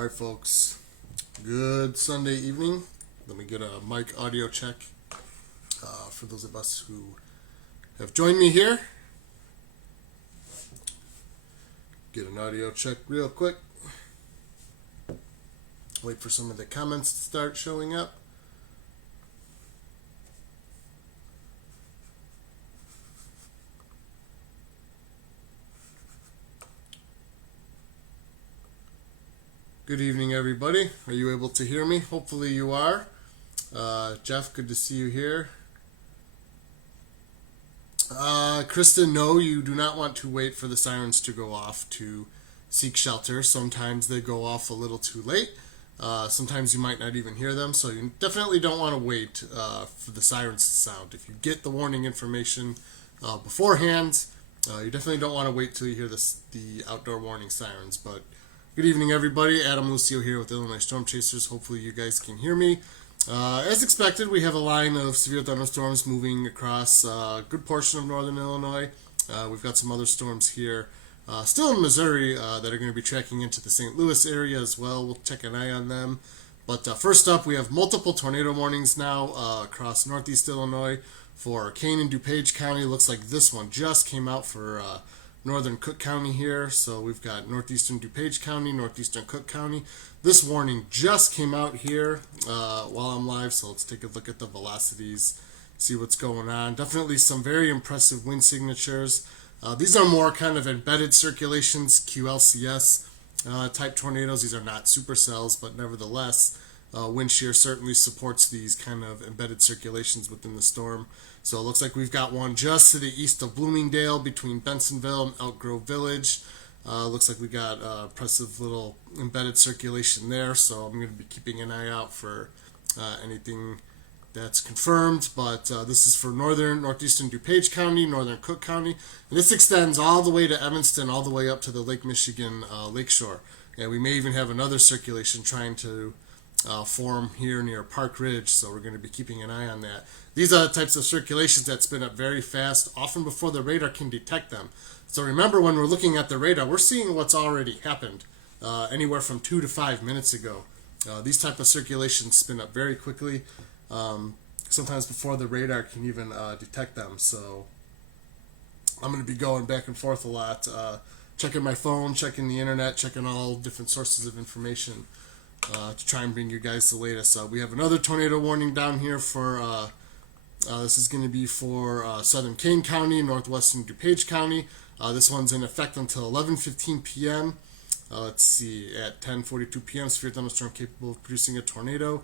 All right, folks. Good Sunday evening. Let me get a mic audio check for those of us who have joined me here. Get an audio check real quick. Wait for some of the comments to start showing up. Good evening, everybody. Are you able to hear me? Hopefully you are. Jeff, good to see you here. Kristen, no, you do not want to wait for the sirens to go off to seek shelter. Sometimes they go off a little too late. Sometimes you might not even hear them, so you definitely don't want to wait for the sirens to sound. If you get the warning information beforehand, you definitely don't want to wait till you hear the outdoor warning sirens. But good evening, everybody. Adam Lucio here with Illinois Storm Chasers. Hopefully you guys can hear me. As expected, we have a line of severe thunderstorms moving across a good portion of northern Illinois. We've got some other storms here still in Missouri that are going to be tracking into the St. Louis area as well. We'll check an eye on them. But first up, we have multiple tornado warnings now across northeast Illinois for Kane and DuPage County. Looks like this one just came out for northern Cook County here. So we've got northeastern DuPage County, northeastern Cook County. This warning just came out here while I'm live, so let's take a look at the velocities, see what's going on. Definitely some very impressive wind signatures. These are more kind of embedded circulations, QLCS type tornadoes. These are not supercells, but nevertheless, wind shear certainly supports these kind of embedded circulations within the storm. So it looks like we've got one just to the east of Bloomingdale between Bensonville and Elk Grove Village. Looks like we got a impressive little embedded circulation there, so I'm going to be keeping an eye out for anything that's confirmed. But this is for northeastern DuPage County, northern Cook County, and this extends all the way to Evanston, all the way up to the Lake Michigan lakeshore. And we may even have another circulation trying to form here near Park Ridge, so we're going to be keeping an eye on that. These are the types of circulations that spin up very fast, often before the radar can detect them. So remember, when we're looking at the radar, we're seeing what's already happened anywhere from 2 to 5 minutes ago. These type of circulations spin up very quickly, sometimes before the radar can even detect them. So I'm going to be going back and forth a lot, checking my phone, checking the internet, checking all different sources of information to try and bring you guys the latest. We have another tornado warning down here for this is going to be for southern Kane County, northwestern DuPage County. This one's in effect until 11:15 p.m. Let's see, at 10:42 p.m., severe thunderstorm capable of producing a tornado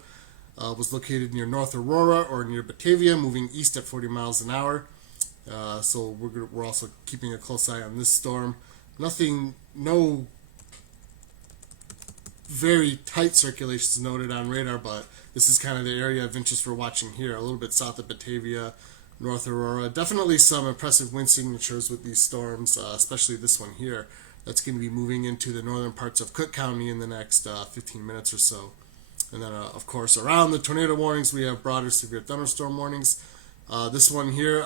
was located near North Aurora or near Batavia, moving east at 40 miles an hour. So we're also keeping a close eye on this storm. No very tight circulations noted on radar, but this is kind of the area of interest we're watching here, a little bit south of Batavia, North Aurora. Definitely some impressive wind signatures with these storms, especially this one here. That's going to be moving into the northern parts of Cook County in the next 15 minutes or so. And then, of course, around the tornado warnings, we have broader severe thunderstorm warnings. This one here,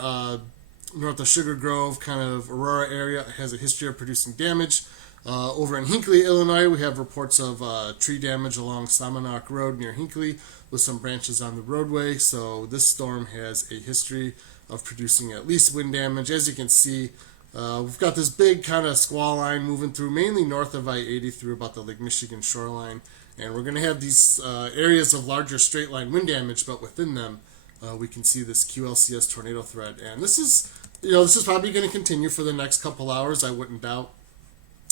north of Sugar Grove, kind of Aurora area, has a history of producing damage. Over in Hinckley, Illinois, we have reports of tree damage along Salmonaught Road near Hinckley with some branches on the roadway. So this storm has a history of producing at least wind damage. As you can see, we've got this big kind of squall line moving through, mainly north of I-80 through about the Lake Michigan shoreline. And we're going to have these areas of larger straight line wind damage, but within them, we can see this QLCS tornado threat. And this is probably going to continue for the next couple hours. I wouldn't doubt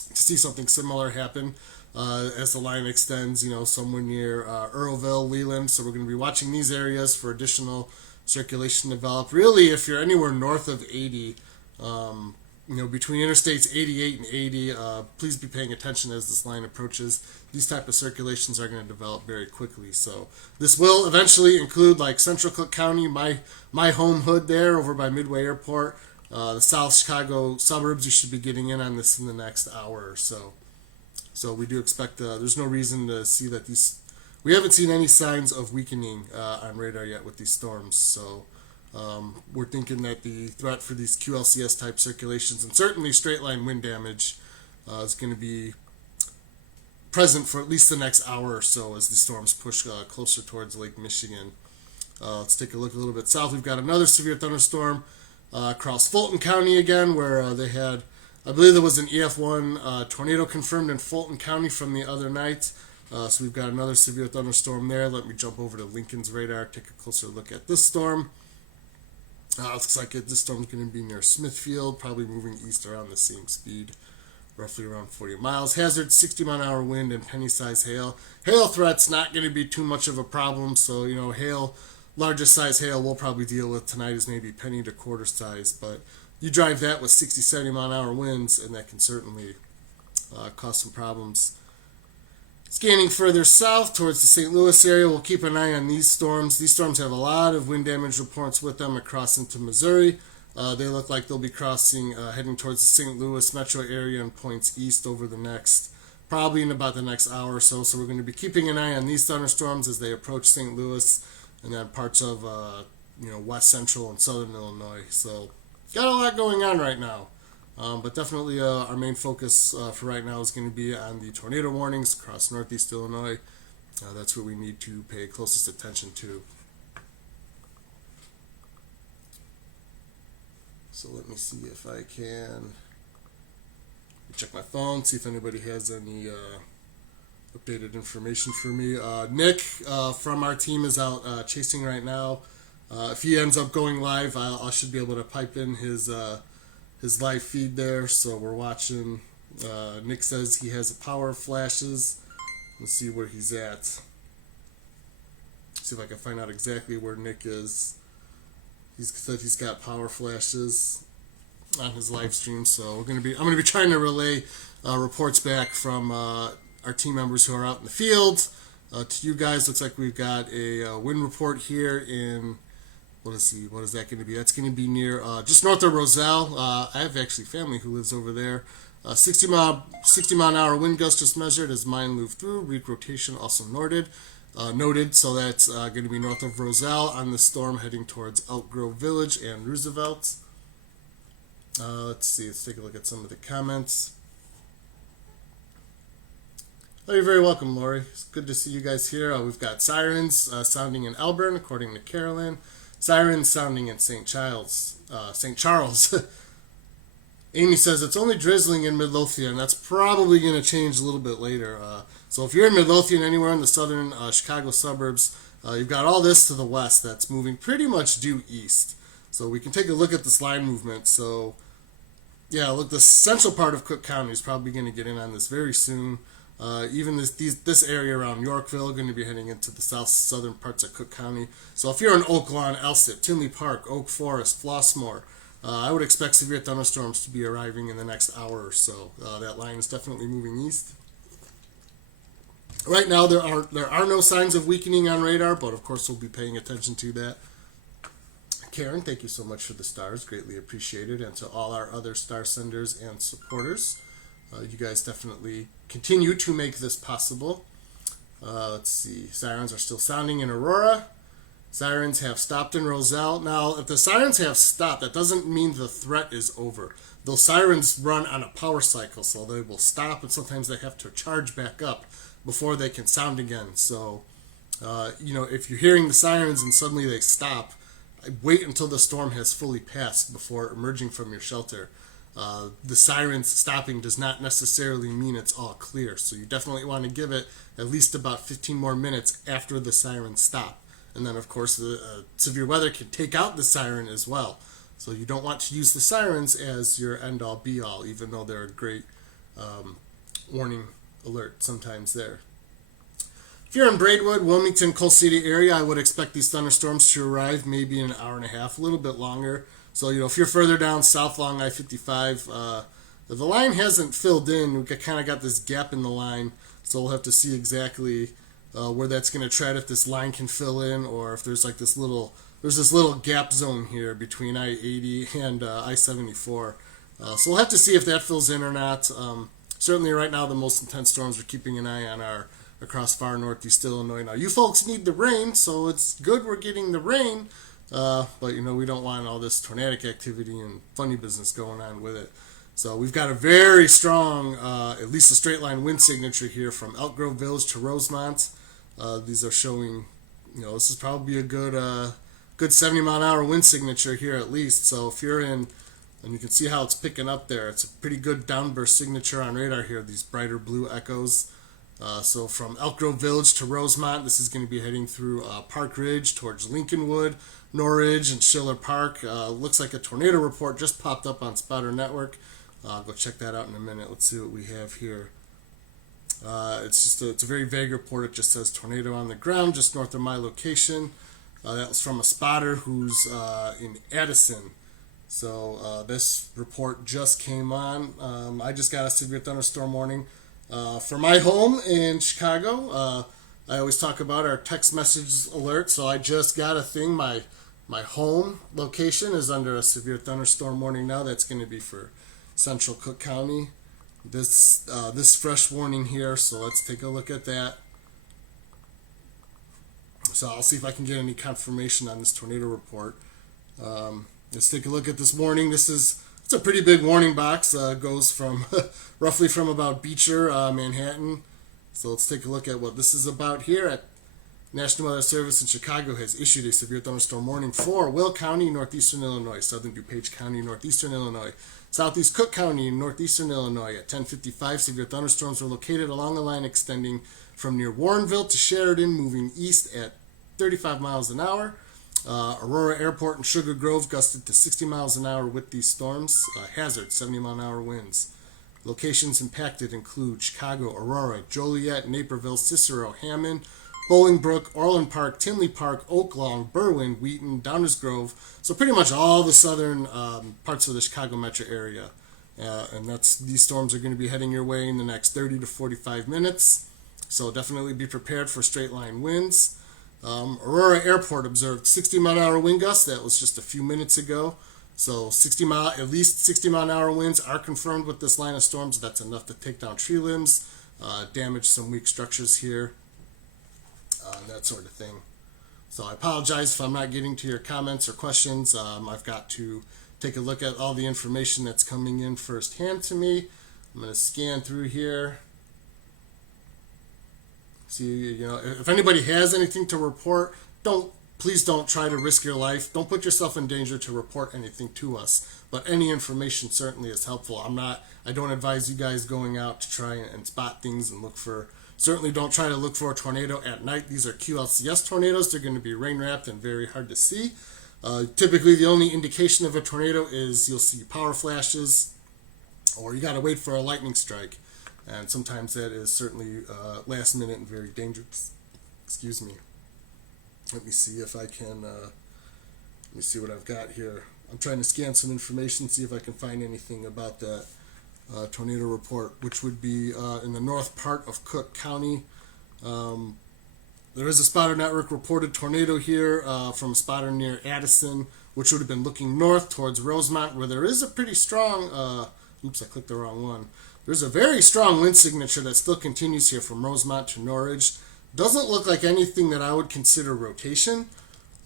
to see something similar happen as the line extends, somewhere near Earlville, Leland. So we're going to be watching these areas for additional circulation develop. Really, if you're anywhere north of 80, between interstates 88 and 80, please be paying attention as this line approaches. These type of circulations are going to develop very quickly. So this will eventually include like Central Cook County, my home hood there over by Midway Airport. The South Chicago suburbs, you should be getting in on this in the next hour or so. So we do expect, there's no reason to see that we haven't seen any signs of weakening on radar yet with these storms. So we're thinking that the threat for these QLCS type circulations and certainly straight line wind damage is going to be present for at least the next hour or so as the storms push closer towards Lake Michigan. Let's take a look a little bit south. We've got another severe thunderstorm across Fulton County again, where they had, I believe there was an EF1 tornado confirmed in Fulton County from the other night. So we've got another severe thunderstorm there. Let me jump over to Lincoln's radar, take a closer look at this storm. Looks like this storm's going to be near Smithfield, probably moving east around the same speed, roughly around 40 miles. Hazard 60-mile-an-hour wind and penny-size hail. Hail threat's not going to be too much of a problem, so, hail, largest size hail we'll probably deal with tonight is maybe penny to quarter size, but you drive that with 60, 70-mile-an-hour winds, and that can certainly cause some problems. Scanning further south towards the St. Louis area, we'll keep an eye on these storms. These storms have a lot of wind damage reports with them across into Missouri. They look like they'll be crossing, heading towards the St. Louis metro area and points east over probably in about the next hour or so. So we're going to be keeping an eye on these thunderstorms as they approach St. Louis and then parts of, west central and southern Illinois. So got a lot going on right now. But definitely our main focus for right now is going to be on the tornado warnings across northeast Illinois. That's what we need to pay closest attention to. So let me see if I can check my phone, see if anybody has any updated information for me. Nick from our team is out chasing right now. If he ends up going live, I should be able to pipe in his live feed there. So we're watching. Nick says he has power flashes. Let's see where he's at. See if I can find out exactly where Nick is. He said he's got power flashes on his live stream. So I'm gonna be trying to relay reports back from our team members who are out in the field to you guys. Looks like we've got a wind report here in. What is that going to be? That's going to be near, just north of Roselle. I have actually family who lives over there. 60-mile-an-hour wind gust just measured as mine moved through. Weak rotation also noted. So that's going to be north of Roselle on the storm heading towards Elk Grove Village and Roosevelt. Let's take a look at some of the comments. Oh, you're very welcome, Lori. It's good to see you guys here. We've got sirens sounding in Elburn, according to Carolyn. Sirens sounding in St. Charles. Amy says it's only drizzling in Midlothian. That's probably going to change a little bit later. So if you're in Midlothian, anywhere in the southern Chicago suburbs, you've got all this to the west that's moving pretty much due east. So we can take a look at this line movement. So, yeah, look, the central part of Cook County is probably going to get in on this very soon. Even this area around Yorkville going to be heading into the southern parts of Cook County. So if you're in Oak Lawn, Elsett, Tinley Park, Oak Forest, Flossmoor, I would expect severe thunderstorms to be arriving in the next hour or so. That line is definitely moving east. Right now there are no signs of weakening on radar, but of course we'll be paying attention to that. Karen, thank you so much for the stars, greatly appreciated, and to all our other star senders and supporters. You guys definitely continue to make this possible. Let's see. Sirens are still sounding in Aurora. Sirens have stopped in Roselle. Now, if the sirens have stopped, that doesn't mean the threat is over. Those sirens run on a power cycle, so they will stop, and sometimes they have to charge back up before they can sound again. So, if you're hearing the sirens and suddenly they stop, wait until the storm has fully passed before emerging from your shelter. The sirens stopping does not necessarily mean it's all clear. So you definitely want to give it at least about 15 more minutes after the sirens stop. And then, of course, the severe weather can take out the siren as well. So you don't want to use the sirens as your end-all, be-all, even though they're a great warning alert sometimes there. If you're in Braidwood, Wilmington, Coal City area, I would expect these thunderstorms to arrive maybe in an hour and a half, a little bit longer. So, if you're further down south along I-55, the line hasn't filled in. We've kind of got this gap in the line, so we'll have to see exactly where that's going to tread, if this line can fill in, or if there's this little gap zone here between I-80 and I-74. So we'll have to see if that fills in or not. Certainly right now the most intense storms, we're keeping an eye on are across far northeast Illinois. Now, you folks need the rain, so it's good we're getting the rain. But we don't want all this tornadic activity and funny business going on with it. So we've got a very strong, at least a straight line wind signature here from Elk Grove Village to Rosemont. These are showing, this is probably a good 70 mile an hour wind signature here at least. So if you're in, and you can see how it's picking up there, it's a pretty good downburst signature on radar here, these brighter blue echoes. So from Elk Grove Village to Rosemont, this is going to be heading through Park Ridge towards Lincolnwood, Norridge, and Schiller Park. Looks like a tornado report just popped up on Spotter Network. I'll go check that out in a minute. Let's see what we have here. It's a very vague report. It just says tornado on the ground just north of my location. That was from a spotter who's in Addison. So this report just came on. I just got a severe thunderstorm warning for my home in Chicago. I always talk about our text message alert. So I just got a thing. My home location is under a severe thunderstorm warning now. That's going to be for Central Cook County. This fresh warning here, so let's take a look at that. So I'll see if I can get any confirmation on this tornado report. Let's take a look at this warning. It's a pretty big warning box. Goes from roughly from about Beecher, Manhattan. So let's take a look at what this is about here. At National Weather Service in Chicago has issued a severe thunderstorm warning for Will County, northeastern Illinois, southern DuPage County, northeastern Illinois, southeast Cook County, northeastern Illinois. At 10:55, severe thunderstorms were located along a line extending from near Warrenville to Sheridan, moving east at 35 miles an hour. Aurora Airport and Sugar Grove gusted to 60 miles an hour with these storms. Hazard, 70 mile an hour winds. Locations impacted include Chicago, Aurora, Joliet, Naperville, Cicero, Hammond, Bolingbrook, Orland Park, Tinley Park, Oaklawn, Berwyn, Wheaton, Downers Grove. So pretty much all the southern parts of the Chicago metro area. And these storms are going to be heading your way in the next 30 to 45 minutes. So definitely be prepared for straight line winds. Aurora Airport observed 60 mile an hour wind gusts. That was just a few minutes ago. So at least 60 mile an hour winds are confirmed with this line of storms. That's enough to take down tree limbs, damage some weak structures here. That sort of thing. So I apologize if I'm not getting to your comments or questions. I've got to take a look at all the information that's coming in firsthand to me. I'm going to scan through here. See, if anybody has anything to report, please don't try to risk your life. Don't put yourself in danger to report anything to us. But any information certainly is helpful. I don't advise you guys going out to try and spot things and look for. Certainly don't try to look for a tornado at night. These are QLCS tornadoes. They're going to be rain-wrapped and very hard to see. Typically, the only indication of a tornado is you'll see power flashes, or you got to wait for a lightning strike. And sometimes that is certainly last minute and very dangerous. Excuse me. Let me see if I can, let me see what I've got here. I'm trying to scan some information, see if I can find anything about that tornado report, which would be in the north part of Cook County. There is a spotter network reported tornado here from a spotter near Addison, which would have been looking north towards Rosemont, where there is a pretty strong, oops, I clicked the wrong one. There's a very strong wind signature that still continues here from Rosemont to Norridge. Doesn't look like anything that I would consider rotation.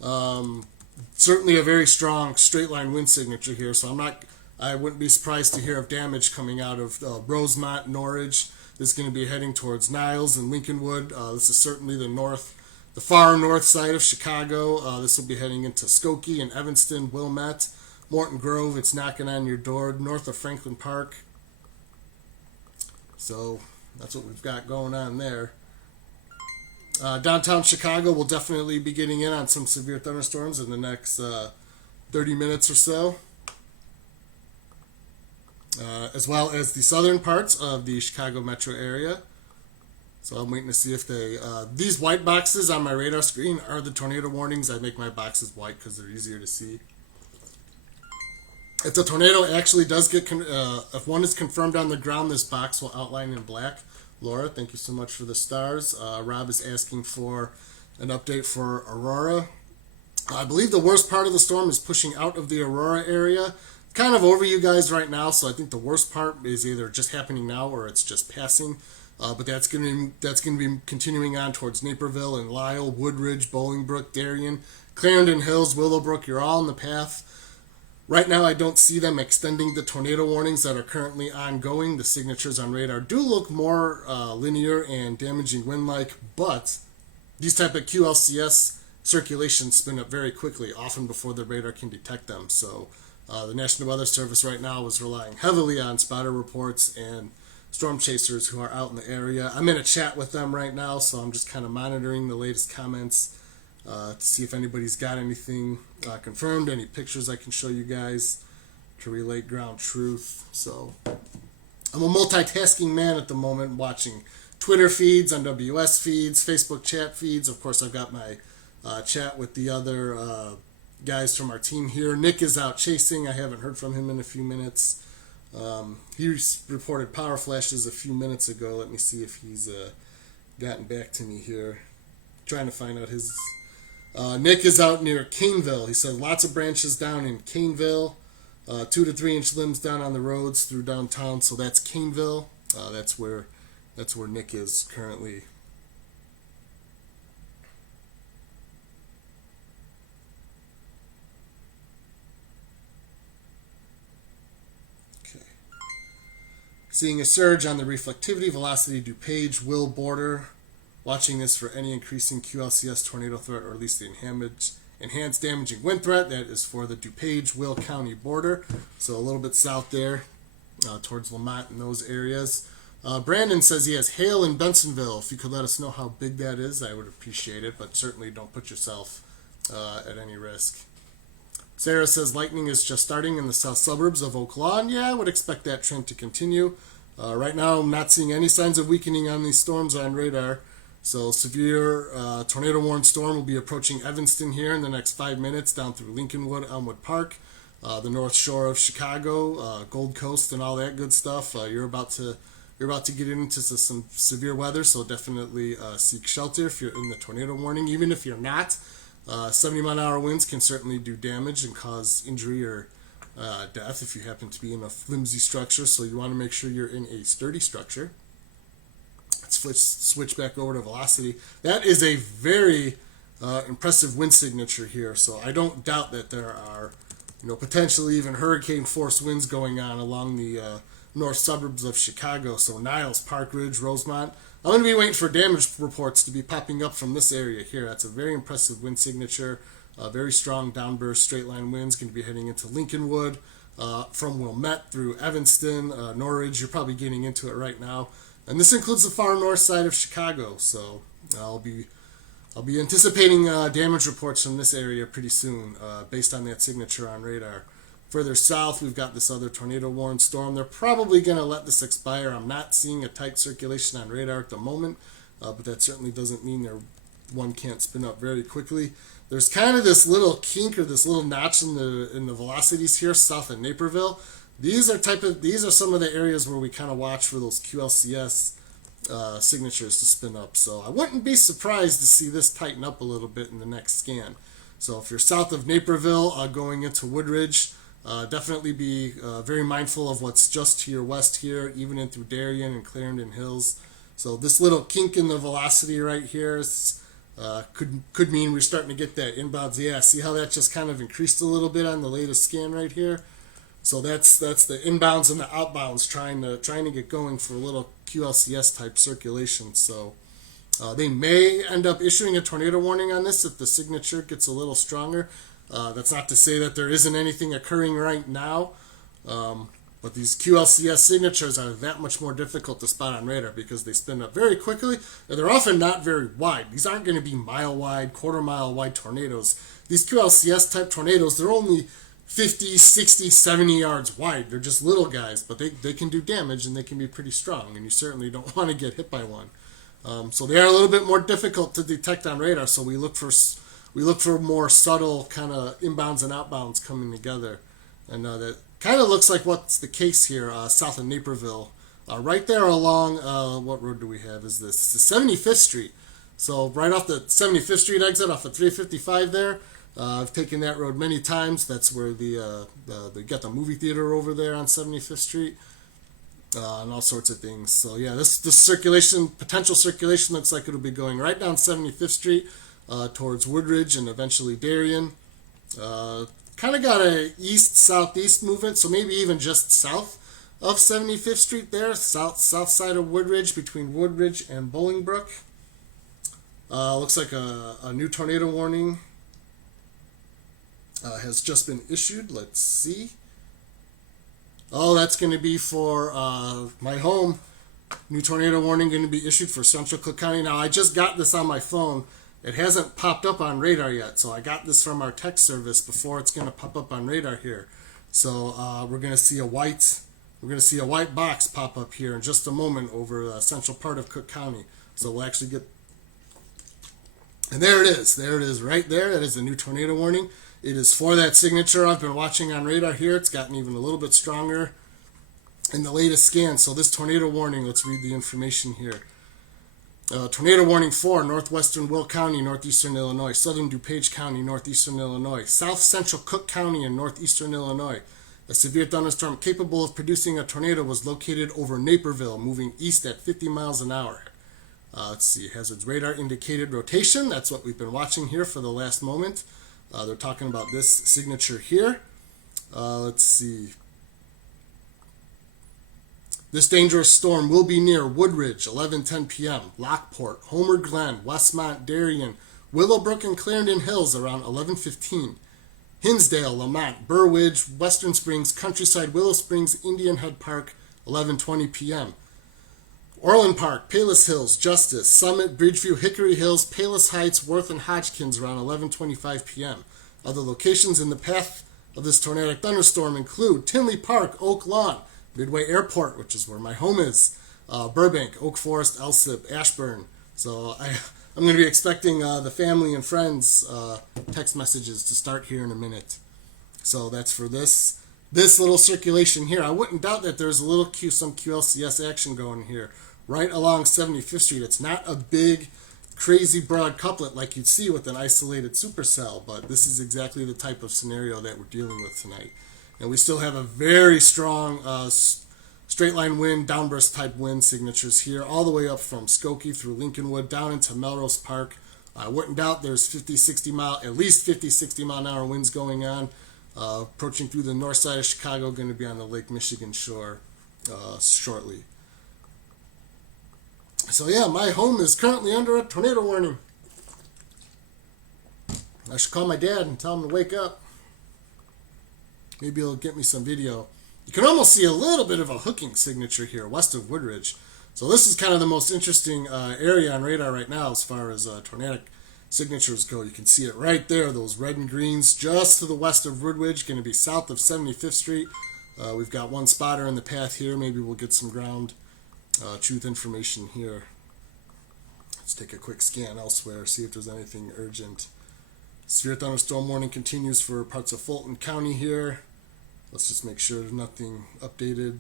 Certainly a very strong straight line wind signature here, so I wouldn't be surprised to hear of damage coming out of Rosemont, Norridge. This is going to be heading towards Niles and Lincolnwood. This is certainly the far north side of Chicago. This will be heading into Skokie and Evanston, Wilmette, Morton Grove. It's knocking on your door north of Franklin Park. So that's what we've got going on there. Downtown Chicago will definitely be getting in on some severe thunderstorms in the next 30 minutes or so. As well as the southern parts of the Chicago metro area. So I'm waiting to see if these white boxes on my radar screen are the tornado warnings. I make my boxes white because they're easier to see. If the tornado actually does get, if one is confirmed on the ground, this box will outline in black. Laura, thank you so much for the stars. Rob is asking for an update for Aurora. I believe the worst part of the storm is pushing out of the Aurora area. Kind of over you guys right now, so I think the worst part is either just happening now or it's just passing. But that's going to be continuing on towards Naperville and Lisle, Woodridge, Bolingbrook, Darien, Clarendon Hills, Willowbrook. You're all in the path. Right now, I don't see them extending the tornado warnings that are currently ongoing. The signatures on radar do look more linear and damaging wind-like, but these type of QLCS circulations spin up very quickly, often before the radar can detect them. So the National Weather Service right now is relying heavily on spotter reports and storm chasers who are out in the area. I'm in a chat with them right now, so I'm just kind of monitoring the latest comments to see if anybody's got anything confirmed, any pictures I can show you guys to relate ground truth. So I'm a multitasking man at the moment, watching Twitter feeds, NWS feeds, Facebook chat feeds. Of course, I've got my chat with the other guys from our team here. Nick is out chasing. I haven't heard from him in a few minutes. He reported power flashes a few minutes ago. Let me see if he's gotten back to me here. Trying to find out his... Nick is out near Caneville. He said lots of branches down in Caneville. 2 to 3 inch limbs down on the roads through downtown. So that's Caneville. That's where Nick is currently. Okay. Seeing a surge on the reflectivity, velocity, DuPage will border. Watching this for any increasing QLCS tornado threat, or at least the enhanced damaging wind threat. That is for the DuPage, Will County border. So a little bit south there, towards Lamont and those areas. Brandon says he has hail in Bensonville. If you could let us know how big that is, I would appreciate it, but certainly don't put yourself at any risk. Sarah says lightning is just starting in the south suburbs of Oak Lawn. Yeah, I would expect that trend to continue. Right now, I'm not seeing any signs of weakening on these storms on radar. So severe tornado warned storm will be approaching Evanston here in the next 5 minutes, down through Lincolnwood, Elmwood Park, the North Shore of Chicago, Gold Coast, and all that good stuff. You're about to get into some severe weather, so definitely seek shelter if you're in the tornado warning. Even if you're not, 70-mile-an-hour winds can certainly do damage and cause injury or death if you happen to be in a flimsy structure. So you want to make sure you're in a sturdy structure. Switch back over to velocity. That is a very impressive wind signature here. So I don't doubt that there are, potentially even hurricane force winds going on along the north suburbs of Chicago. So Niles, Park Ridge, Rosemont. I'm going to be waiting for damage reports to be popping up from this area here. That's a very impressive wind signature. Very strong downburst straight line winds going to be heading into Lincolnwood from Wilmette through Evanston, Norridge. You're probably getting into it right now. And this includes the far north side of Chicago, so I'll be anticipating damage reports from this area pretty soon, based on that signature on radar. Further south, we've got this other tornado warned storm. They're probably going to let this expire. I'm not seeing a tight circulation on radar at the moment, but that certainly doesn't mean one can't spin up very quickly. There's kind of this little kink or this little notch in the velocities here south of Naperville. These are some of the areas where we kind of watch for those QLCS signatures to spin up. So I wouldn't be surprised to see this tighten up a little bit in the next scan. So if you're south of Naperville, going into Woodridge, definitely be very mindful of what's just to your west here, even in through Darien and Clarendon Hills. So this little kink in the velocity right here is, could mean we're starting to get that inbounds. Yeah, see how that just kind of increased a little bit on the latest scan right here. So that's the inbounds and the outbounds trying to get going for a little QLCS type circulation. So they may end up issuing a tornado warning on this if the signature gets a little stronger. That's not to say that there isn't anything occurring right now, but these QLCS signatures are that much more difficult to spot on radar because they spin up very quickly and they're often not very wide. These aren't going to be mile wide, quarter mile wide tornadoes. These QLCS type tornadoes, they're only 50, 60, 70 yards wide. They're just little guys, but they can do damage and they can be pretty strong, and you certainly don't want to get hit by one. So they are a little bit more difficult to detect on radar, so we look for more subtle kind of inbounds and outbounds coming together. And that kind of looks like what's the case here south of Naperville. Right there along, what road do we have is this? It's the 75th Street. So right off the 75th Street exit off the 355 there. I've taken that road many times. That's where they got the movie theater over there on 75th Street, and all sorts of things. So yeah, this potential circulation looks like it'll be going right down 75th Street towards Woodridge and eventually Darien. Kind kind of got a east-southeast movement, so maybe even just south of 75th Street there, south side of Woodridge, between Woodridge and Bolingbrook. Looks like a new tornado warning has just been issued. Let's see. Oh, that's going to be for my home. New tornado warning going to be issued for Central Cook County. Now, I just got this on my phone. It hasn't popped up on radar yet, so I got this from our text service before it's going to pop up on radar here. So we're going to see a white box pop up here in just a moment over the central part of Cook County. So we'll actually get, and there it is. There it is, right there. That is the new tornado warning. It is for that signature I've been watching on radar here. It's gotten even a little bit stronger in the latest scan. So this tornado warning, let's read the information here. Tornado warning for northwestern Will County, northeastern Illinois, southern DuPage County, northeastern Illinois, south central Cook County, and northeastern Illinois. A severe thunderstorm capable of producing a tornado was located over Naperville, moving east at 50 miles an hour. Let's see, hazards radar indicated rotation. That's what we've been watching here for the last moment. They're talking about this signature here. Let's see. This dangerous storm will be near Woodridge, 11:10 p.m., Lockport, Homer Glen, Westmont, Darien, Willowbrook, and Clarendon Hills around 11:15. Hinsdale, Lamont, Burridge, Western Springs, Countryside, Willow Springs, Indian Head Park, 11:20 p.m. Orland Park, Palos Hills, Justice, Summit, Bridgeview, Hickory Hills, Palos Heights, Worth, and Hodgkins around 11:25 p.m. Other locations in the path of this tornadic thunderstorm include Tinley Park, Oak Lawn, Midway Airport, which is where my home is, Burbank, Oak Forest, Elsip, Ashburn. So I'm going to be expecting the family and friends text messages to start here in a minute. So that's for this little circulation here. I wouldn't doubt that there's a little some QLCS action going here right along 75th Street. It's not a big, crazy broad couplet like you'd see with an isolated supercell, but this is exactly the type of scenario that we're dealing with tonight. And we still have a very strong straight line wind, downburst type wind signatures here, all the way up from Skokie through Lincolnwood down into Melrose Park. I wouldn't doubt there's at least 50, 60 mile an hour winds going on. Approaching through the north side of Chicago, going to be on the Lake Michigan shore shortly. So yeah, my home is currently under a tornado warning. I should call my dad and tell him to wake up. Maybe he'll get me some video. You can almost see a little bit of a hooking signature here west of Woodridge. So this is kind of the most interesting area on radar right now as far as tornadic signatures go. You can see it right there, those red and greens just to the west of Woodridge, going to be south of 75th Street. We've got one spotter in the path here. Maybe we'll get some ground truth information here. Let's take a quick scan elsewhere, see if there's anything urgent. Severe thunderstorm warning continues for parts of Fulton County here. Let's just make sure there's nothing updated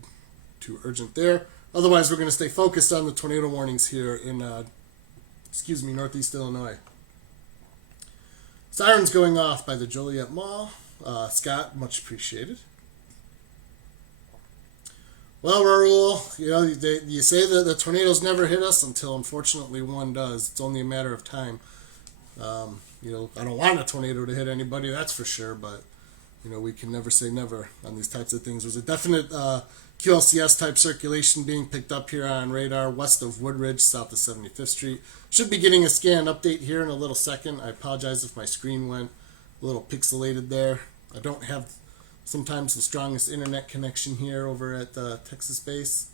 too urgent there. Otherwise, we're going to stay focused on the tornado warnings here in, Northeast Illinois. Sirens going off by the Joliet Mall. Scott, much appreciated. Well, Raul, you say that the tornadoes never hit us until, unfortunately, one does. It's only a matter of time. I don't want a tornado to hit anybody, that's for sure, but we can never say never on these types of things. There's a definite QLCS type circulation being picked up here on radar west of Woodridge, south of 75th Street. Should be getting a scan update here in a little second. I apologize if my screen went a little pixelated there. I don't have sometimes the strongest internet connection here over at Texas base.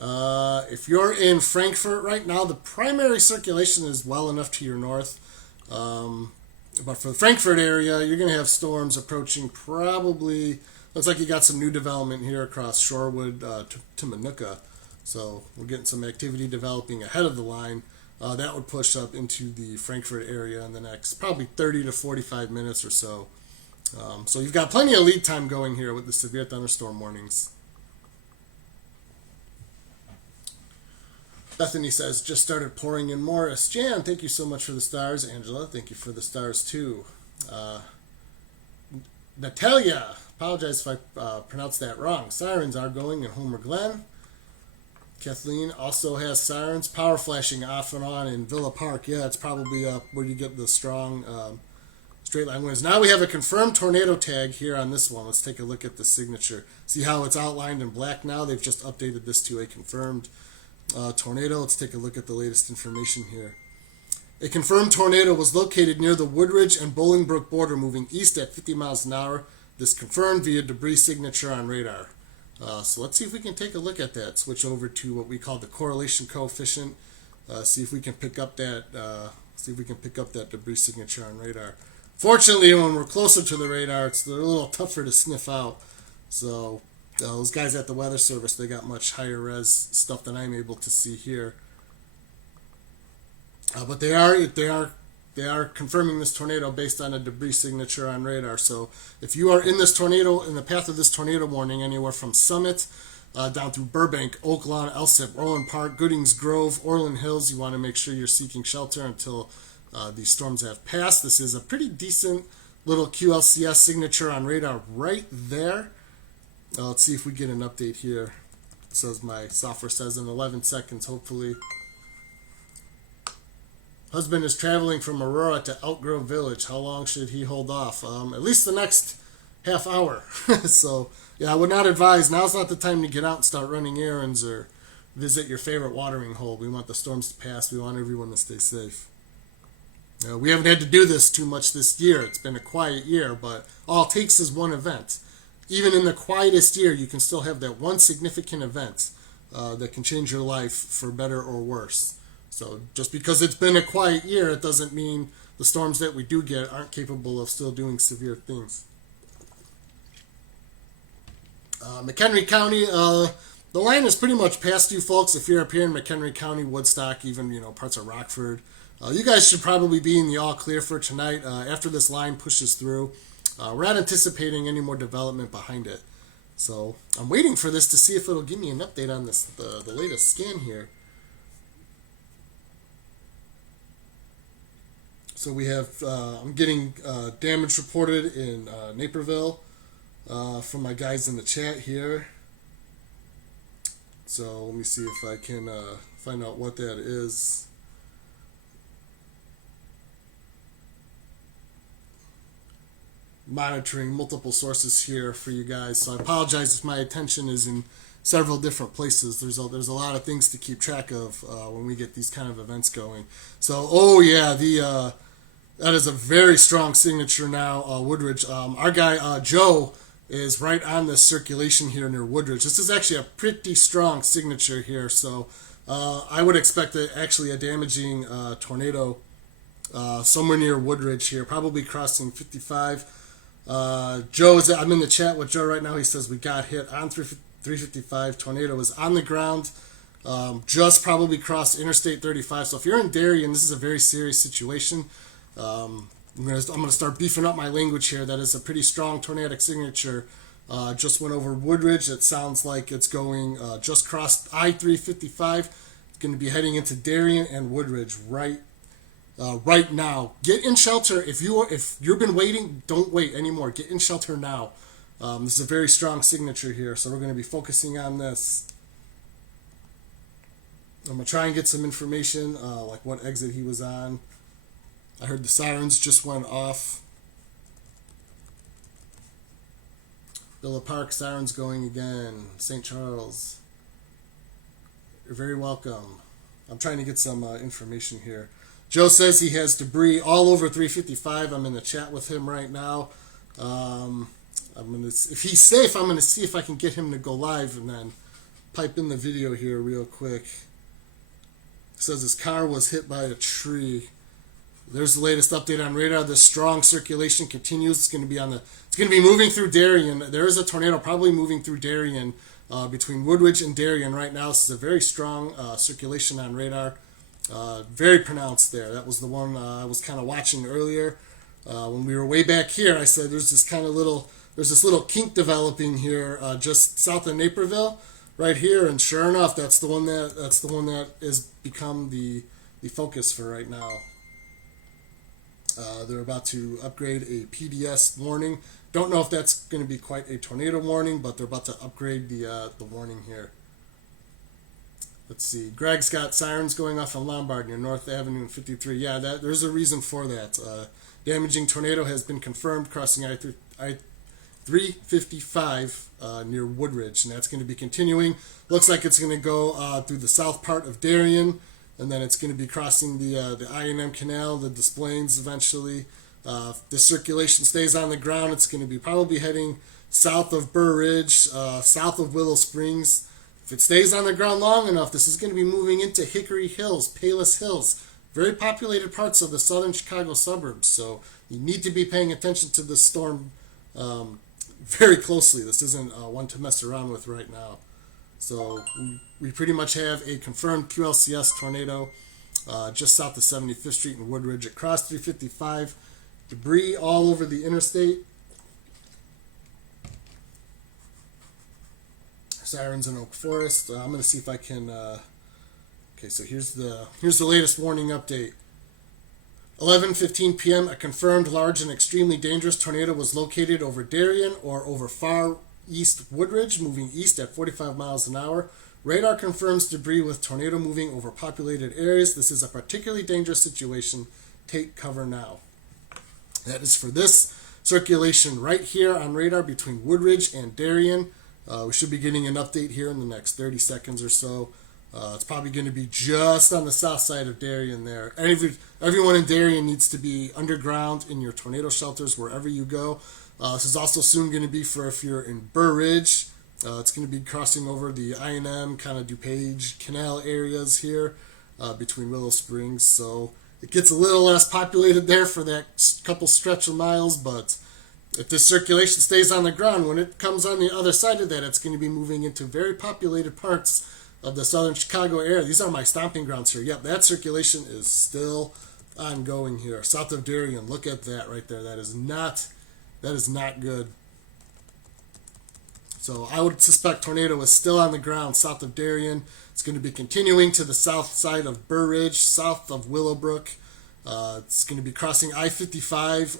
If you're in Frankfort right now, the primary circulation is well enough to your north. But for the Frankfort area, you're going to have storms approaching probably, looks like you got some new development here across Shorewood to Manuka. So we're getting some activity developing ahead of the line. That would push up into the Frankfort area in the next probably 30 to 45 minutes or so. So you've got plenty of lead time going here with the severe thunderstorm warnings. Bethany says, just started pouring in Morris. Jan, thank you so much for the stars. Angela, thank you for the stars too. Natalia, apologize if I pronounced that wrong. Sirens are going in Homer Glen. Kathleen also has sirens. Power flashing off and on in Villa Park. Yeah, it's probably where you get the strong straight line winds. Now we have a confirmed tornado tag here on this one. Let's take a look at the signature. See how it's outlined in black now? They've just updated this to a confirmed tornado. Let's take a look at the latest information here. A confirmed tornado was located near the Woodridge and Bolingbrook border, moving east at 50 miles an hour. This confirmed via debris signature on radar. So let's see if we can take a look at that. Switch over to what we call the correlation coefficient. See if we can pick up that. Debris signature on radar. Fortunately, when we're closer to the radar, it's a little tougher to sniff out. So those guys at the Weather Service, they got much higher res stuff than I'm able to see here. But they are confirming this tornado based on a debris signature on radar. So if you are in this tornado, in the path of this tornado warning, anywhere from Summit down through Burbank, Oak Lawn, Elsip, Orland Park, Goodings Grove, Orland Hills, you want to make sure you're seeking shelter until these storms have passed. This is a pretty decent little QLCS signature on radar right there. Let's see if we get an update here. It says my software says in 11 seconds, hopefully. Husband is traveling from Aurora to Elk Grove Village. How long should he hold off? At least the next half hour. So, yeah, I would not advise. Now's not the time to get out and start running errands or visit your favorite watering hole. We want the storms to pass. We want everyone to stay safe. We haven't had to do this too much this year. It's been a quiet year, but all it takes is one event. Even in the quietest year, you can still have that one significant event that can change your life for better or worse. So just because it's been a quiet year, it doesn't mean the storms that we do get aren't capable of still doing severe things. McHenry County, the line is pretty much past you folks. If you're up here in McHenry County, Woodstock, even parts of Rockford, you guys should probably be in the all clear for tonight. After this line pushes through, we're not anticipating any more development behind it. So I'm waiting for this to see if it'll give me an update on this the latest scan here. So we have, I'm getting damage reported in Naperville from my guys in the chat here. So let me see if I can find out what that is. Monitoring multiple sources here for you guys. So I apologize if my attention is in several different places. There's a lot of things to keep track of when we get these kind of events going. So, oh yeah, that is a very strong signature now, Woodridge. Our guy, Joe, is right on this circulation here near Woodridge. This is actually a pretty strong signature here, so I would expect actually a damaging tornado somewhere near Woodridge here, probably crossing 55. I'm in the chat with Joe right now. He says we got hit on 355. Tornado is on the ground, just probably crossed Interstate 35. So if you're in Darien, this is a very serious situation. I'm going to start beefing up my language here. That is a pretty strong tornadic signature. Just went over Woodridge. It sounds like it's going just crossed I-355. It's going to be heading into Darien and Woodridge right now. Get in shelter. If you've been waiting, don't wait anymore. Get in shelter now. This is a very strong signature here, so we're going to be focusing on this. I'm going to try and get some information, like what exit he was on. I heard the sirens just went off. Villa Park, sirens going again. St. Charles. You're very welcome. I'm trying to get some information here. Joe says he has debris all over 355. I'm in the chat with him right now. If he's safe, I'm going to see if I can get him to go live and then pipe in the video here real quick. It says his car was hit by a tree. There's the latest update on radar. The strong circulation continues. It's going to be moving through Darien. There is a tornado probably moving through Darien, between Woodridge and Darien right now. This is a very strong circulation on radar. Very pronounced there. That was the one I was kind of watching earlier. When we were way back here, I said there's this little kink developing here just south of Naperville, right here, and sure enough, that's the one that has become the focus for right now. They're about to upgrade a PDS warning. Don't know if that's going to be quite a tornado warning, but they're about to upgrade the warning here. Let's see. Greg's got sirens going off on Lombard near North Avenue and 53. Yeah, there's a reason for that. damaging tornado has been confirmed crossing I-355 near Woodridge, and that's going to be continuing. Looks like it's going to go through the south part of Darien, and then it's going to be crossing the I&M Canal, the Des Plaines eventually. If the circulation stays on the ground, it's going to be probably heading south of Burr Ridge, south of Willow Springs. If it stays on the ground long enough, this is going to be moving into Hickory Hills, Palos Hills, very populated parts of the southern Chicago suburbs. So you need to be paying attention to this storm very closely. This isn't one to mess around with right now. So we pretty much have a confirmed QLCS tornado just south of 75th Street in Woodridge. It crossed 355. Debris all over the interstate. Sirens in Oak Forest. I'm going to see if I can. Okay, so here's the latest warning update. 11:15 p.m. A confirmed large and extremely dangerous tornado was located over Darien or over far east Woodridge, moving east at 45 miles an hour. Radar confirms debris with tornado moving over populated areas. This is a particularly dangerous situation. Take cover now. That is for this circulation right here on radar between Woodridge and Darien. We should be getting an update here in the next 30 seconds or so. It's probably going to be just on the south side of Darien there. Everyone in Darien needs to be underground in your tornado shelters wherever you go. This is also soon going to be for if you're in Burr Ridge. It's going to be crossing over the I&M, kind of DuPage Canal areas here between Willow Springs. So it gets a little less populated there for that couple stretch of miles, but if this circulation stays on the ground, when it comes on the other side of that, it's going to be moving into very populated parts of the southern Chicago area. These are my stomping grounds here. Yep, that circulation is still ongoing here. South of Darien, look at that right there. That is not good. So I would suspect tornado is still on the ground south of Darien. It's going to be continuing to the south side of Burr Ridge, south of Willowbrook. It's going to be crossing I-55,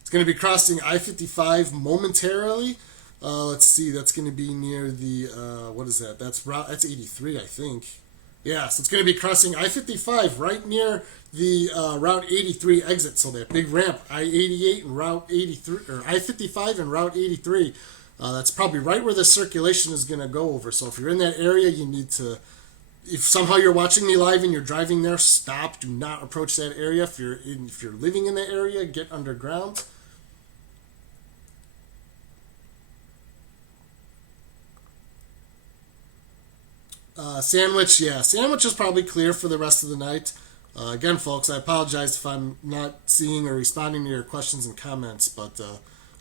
it's going to be crossing I-55 momentarily. Let's see, that's going to be near the, what is that? That's 83, I think. Yeah, so it's going to be crossing I-55 right near the Route 83 exit. So that big ramp, I-88 and Route 83, or I-55 and Route 83. That's probably right where the circulation is going to go over. So if you're in that area, you need to, if somehow you're watching me live and you're driving there, stop. Do not approach that area. If you're living in that area, get underground. Sandwich is probably clear for the rest of the night. Again, folks, I apologize if I'm not seeing or responding to your questions and comments, but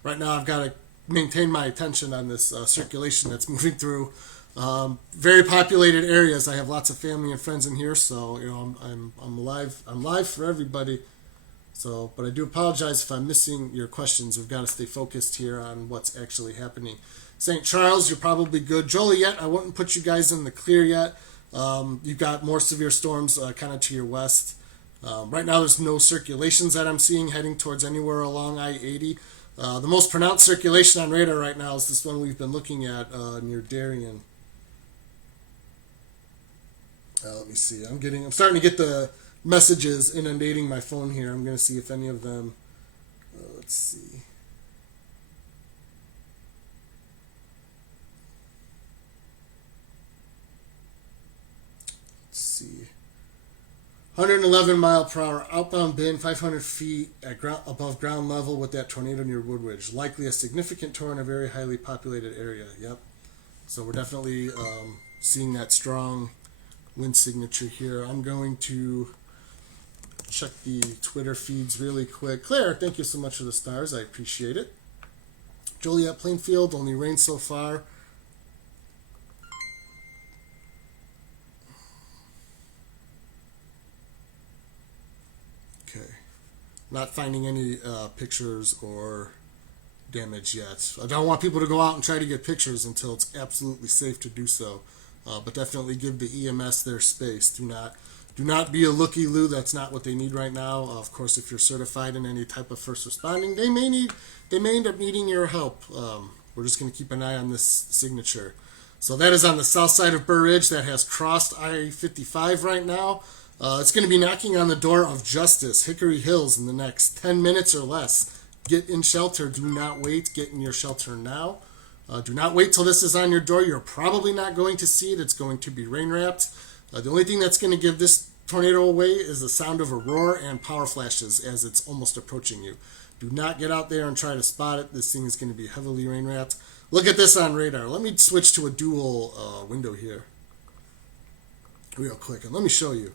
right now I've got to maintain my attention on this circulation that's moving through very populated areas. I have lots of family and friends in here, so I'm alive. I'm live for everybody. So, but I do apologize if I'm missing your questions. We've got to stay focused here on what's actually happening. St. Charles, you're probably good. Joliet, I wouldn't put you guys in the clear yet. You've got more severe storms kind of to your west. Right now, there's no circulations that I'm seeing heading towards anywhere along I-80. The most pronounced circulation on radar right now is this one we've been looking at near Darien. Let me see. I'm starting to get the messages inundating my phone here. I'm going to see if any of them. Let's see. Let's see. 111 mile per hour outbound bin, 500 feet above ground level with that tornado near Woodridge. Likely a significant tornado in a very highly populated area. Yep. So we're definitely seeing that strong wind signature here. I'm going to check the Twitter feeds really quick. Claire, thank you so much for the stars. I appreciate it. Joliet, Plainfield, only rain so far. Okay. Not finding any pictures or damage yet. I don't want people to go out and try to get pictures until it's absolutely safe to do so. But definitely give the EMS their space. Do not be a looky-loo. That's not what they need right now. Of course, if you're certified in any type of first responding, they may end up needing your help. We're just going to keep an eye on this signature. So that is on the south side of Burr Ridge. That has crossed I-55 right now. It's going to be knocking on the door of Justice, Hickory Hills, in the next 10 minutes or less. Get in shelter. Do not wait. Get in your shelter now. Do not wait till this is on your door. You're probably not going to see it. It's going to be rain wrapped. The only thing that's going to give this tornado away is the sound of a roar and power flashes as it's almost approaching you. Do not get out there and try to spot it. This thing is going to be heavily rain wrapped. Look at this on radar. Let me switch to a dual window here real quick, and let me show you.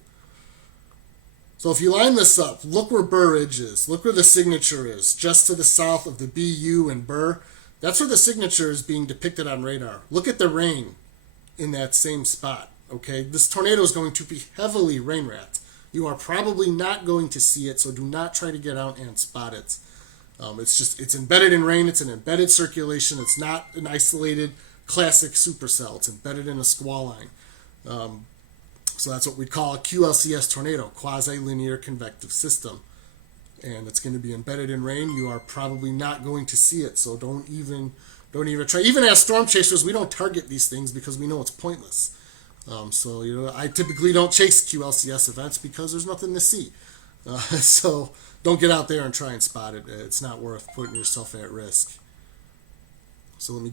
So if you line this up, look where Burr Ridge is. Look where the signature is, just to the south of the BU and Burr. That's where the signature is being depicted on radar. Look at the rain in that same spot. Okay, this tornado is going to be heavily rain wrapped. You are probably not going to see it, so do not try to get out and spot it. It's embedded in rain. It's an embedded circulation. It's not an isolated classic supercell. It's embedded in a squall line. So that's what we call a QLCS tornado, quasi-linear convective system. And it's going to be embedded in rain. You are probably not going to see it, so don't even try. Even as storm chasers, we don't target these things because we know it's pointless. So I typically don't chase QLCS events because there's nothing to see. So don't get out there and try and spot it. It's not worth putting yourself at risk. So let me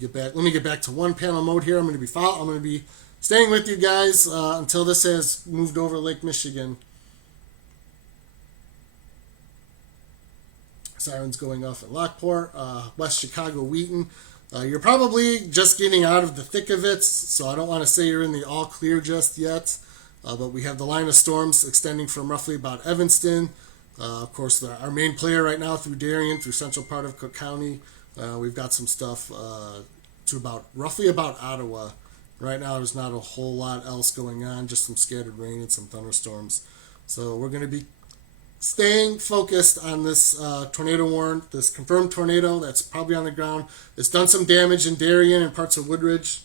get back to one panel mode here. I'm going to be staying with you guys until this has moved over Lake Michigan. Sirens going off at Lockport, West Chicago, Wheaton. You're probably just getting out of the thick of it, so I don't want to say you're in the all clear just yet. But we have the line of storms extending from roughly about Evanston. Of course, our main player right now through Darien, through central part of Cook County. We've got some stuff to roughly about Ottawa. Right now, there's not a whole lot else going on, just some scattered rain and some thunderstorms. So we're going to be staying focused on this tornado warn, this confirmed tornado that's probably on the ground. It's done some damage in Darien and parts of Woodridge.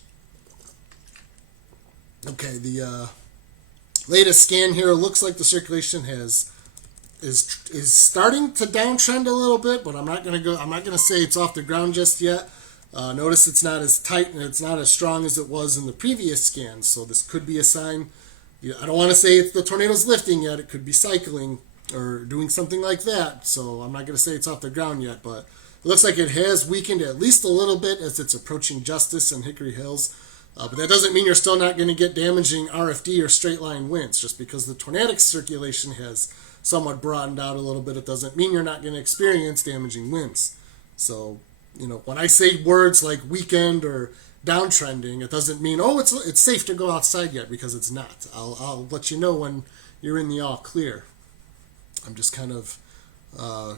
Okay, the latest scan here looks like the circulation is starting to downtrend a little bit, but I'm not going to say it's off the ground just yet. Notice it's not as tight and it's not as strong as it was in the previous scans, so this could be a sign. I don't want to say the tornado's lifting yet. It could be cycling or doing something like that, so I'm not going to say it's off the ground yet, but it looks like it has weakened at least a little bit as it's approaching Justice and Hickory Hills. But that doesn't mean you're still not going to get damaging RFD or straight line winds. Just because the tornadic circulation has somewhat broadened out a little bit, it doesn't mean you're not going to experience damaging winds. So, when I say words like weakened or downtrending, it doesn't mean, it's safe to go outside yet, because it's not. I'll let you know when you're in the all clear. I'm just kind of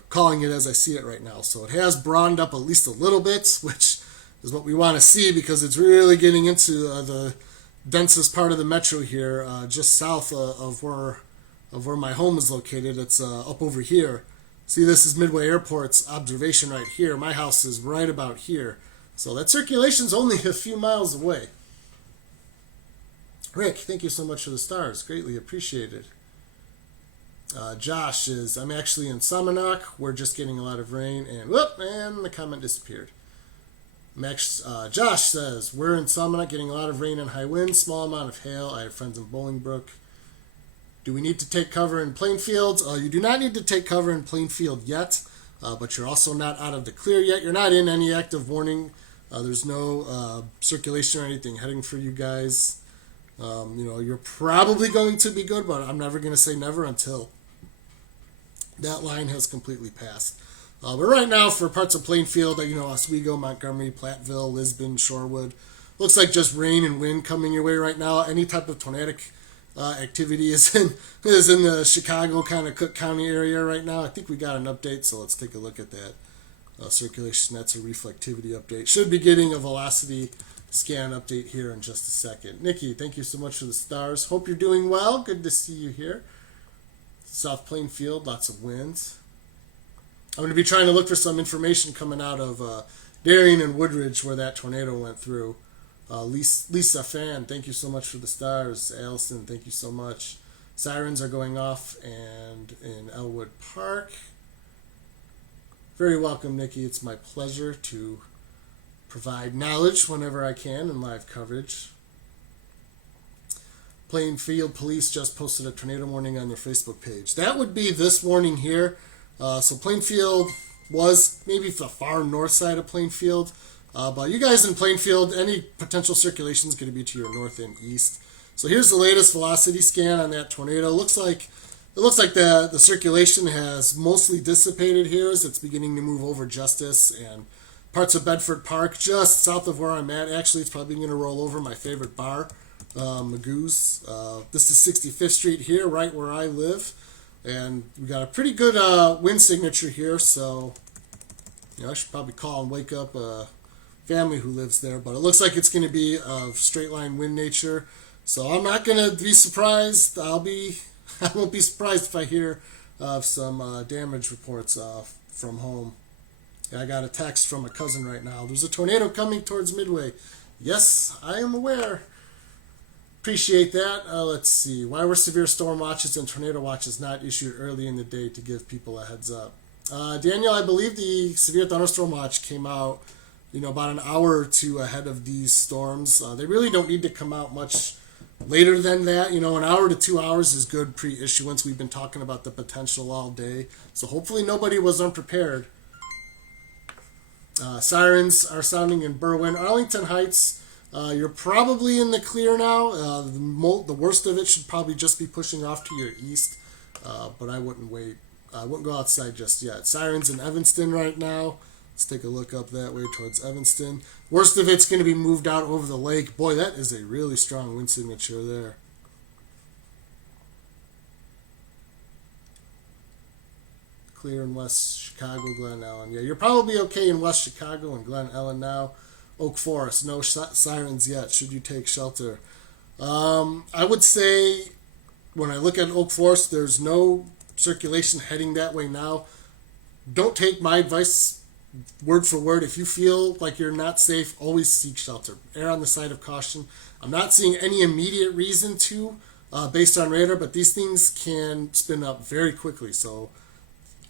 calling it as I see it right now. So it has broadened up at least a little bit, which is what we want to see, because it's really getting into the densest part of the metro here, just south of where my home is located. It's up over here. See, this is Midway Airport's observation right here. My house is right about here. So that circulation's only a few miles away. Rick, thank you so much for the stars. Greatly appreciated. Josh is, I'm actually in Somonauk. We're just getting a lot of rain. And the comment disappeared. Josh says, we're in Somonauk getting a lot of rain and high winds, small amount of hail. I have friends in Bolingbrook. Do we need to take cover in Plainfield? You do not need to take cover in Plainfield yet, but you're also not out of the clear yet. You're not in any active warning. There's no circulation or anything heading for you guys. You're probably going to be good, but I'm never going to say never until that line has completely passed. But right now, for parts of Plainfield, Oswego, Montgomery, Platteville, Lisbon, Shorewood, looks like just rain and wind coming your way right now. Any type of tornadic activity is in the Chicago kind of Cook County area right now. I think we got an update, so let's take a look at that. Circulation, that's a reflectivity update. Should be getting a velocity scan update here in just a second. Nikki, thank you so much for the stars. Hope you're doing well. Good to see you here. South Plainfield, lots of winds. I'm going to be trying to look for some information coming out of Darien and Woodridge where that tornado went through. Lisa Fan, thank you so much for the stars. Allison, thank you so much. Sirens are going off and in Elwood Park. Very welcome, Nikki. It's my pleasure to provide knowledge whenever I can in live coverage. Plainfield Police just posted a tornado warning on their Facebook page. That would be this warning here. So Plainfield was maybe the far north side of Plainfield. But you guys in Plainfield, any potential circulation is going to be to your north and east. So here's the latest velocity scan on that tornado. It looks like the circulation has mostly dissipated here as it's beginning to move over Justice and parts of Bedford Park, just south of where I'm at. Actually, it's probably going to roll over my favorite bar, Magoo's. This is 65th Street here, right where I live. And we got a pretty good wind signature here, so I should probably call and wake up a family who lives there. But it looks like it's going to be of straight line wind nature. So I'm not going to be surprised. I won't be surprised if I hear of some damage reports from home. Yeah, I got a text from a cousin right now. There's a tornado coming towards Midway. Yes, I am aware. Appreciate that. Let's see. Why were severe storm watches and tornado watches not issued early in the day to give people a heads up? Daniel, I believe the severe thunderstorm watch came out, about an hour or two ahead of these storms. They really don't need to come out much later than that. An hour to 2 hours is good pre-issuance. We've been talking about the potential all day. So hopefully nobody was unprepared. Sirens are sounding in Berwyn. Arlington Heights, you're probably in the clear now. The worst of it should probably just be pushing off to your east. But I wouldn't wait. I wouldn't go outside just yet. Sirens in Evanston right now. Let's take a look up that way towards Evanston. Worst of it's going to be moved out over the lake. Boy, that is a really strong wind signature there. Clear in West Chicago, Glen Ellen. Yeah, you're probably okay in West Chicago and Glen Ellen now. Oak Forest, no sirens yet. Should you take shelter? I would say when I look at Oak Forest, there's no circulation heading that way now. Don't take my advice word for word. If you feel like you're not safe, always seek shelter. Err on the side of caution. I'm not seeing any immediate reason to, based on radar, but these things can spin up very quickly. So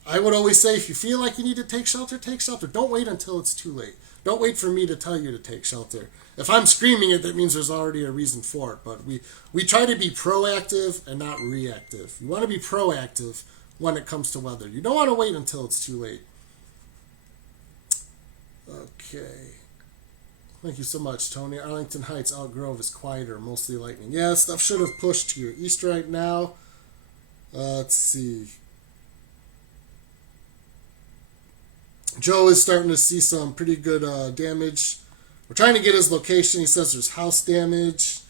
I would always say if you feel like you need to take shelter, take shelter. Don't wait until it's too late. Don't wait for me to tell you to take shelter. If I'm screaming it, that means there's already a reason for it. But we try to be proactive and not reactive. You want to be proactive when it comes to weather. You don't want to wait until it's too late. Okay. Thank you so much, Tony. Arlington Heights, Elk Grove is quieter, mostly lightning. Yeah, stuff should have pushed to your east right now. Let's see. Joe is starting to see some pretty good damage. We're trying to get his location. He says there's house damage.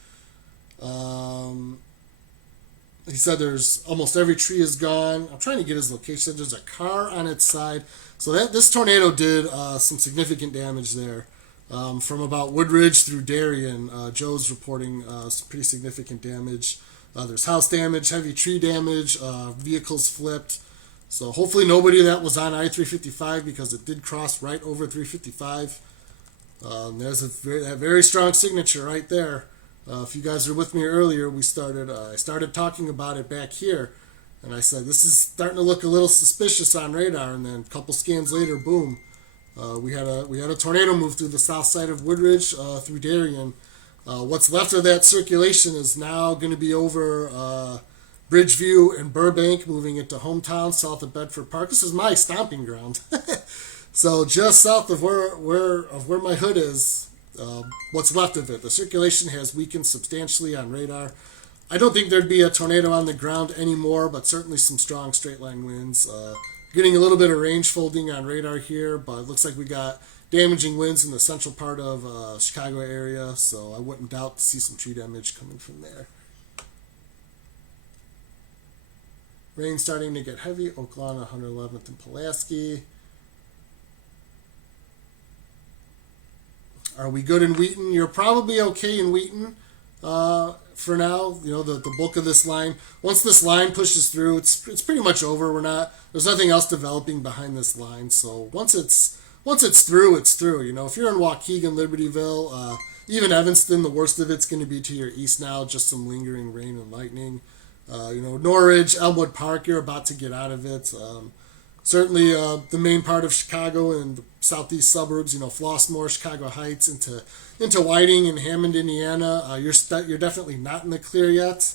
He said there's almost every tree is gone. I'm trying to get his location. There's a car on its side. So this tornado did some significant damage there. From about Woodridge through Darien, Joe's reporting some pretty significant damage. There's house damage, heavy tree damage, vehicles flipped. So hopefully nobody that was on I-355 because it did cross right over 355. There's that very strong signature right there. If you guys were with me earlier, I started talking about it back here, and I said this is starting to look a little suspicious on radar. And then a couple scans later, boom, we had a tornado move through the south side of Woodridge through Darien. What's left of that circulation is now going to be over Bridgeview and Burbank, moving into hometown south of Bedford Park. This is my stomping ground. So just south of where my hood is, what's left of it. The circulation has weakened substantially on radar. I don't think there'd be a tornado on the ground anymore, but certainly some strong straight line winds. Getting a little bit of range folding on radar here, but it looks like we got damaging winds in the central part of Chicago area, so I wouldn't doubt to see some tree damage coming from there. Rain starting to get heavy. Oaklawn, 111th and Pulaski. Are we good in Wheaton? You're probably okay in Wheaton for now. The bulk of this line. Once this line pushes through, it's pretty much over. There's nothing else developing behind this line. So once it's through, it's through. If you're in Waukegan, Libertyville, even Evanston, the worst of it's going to be to your east now. Just some lingering rain and lightning. Norridge, Elmwood Park, you're about to get out of it. Certainly, the main part of Chicago and the southeast suburbs, Flossmoor, Chicago Heights, into Whiting and Hammond, Indiana. You're definitely not in the clear yet.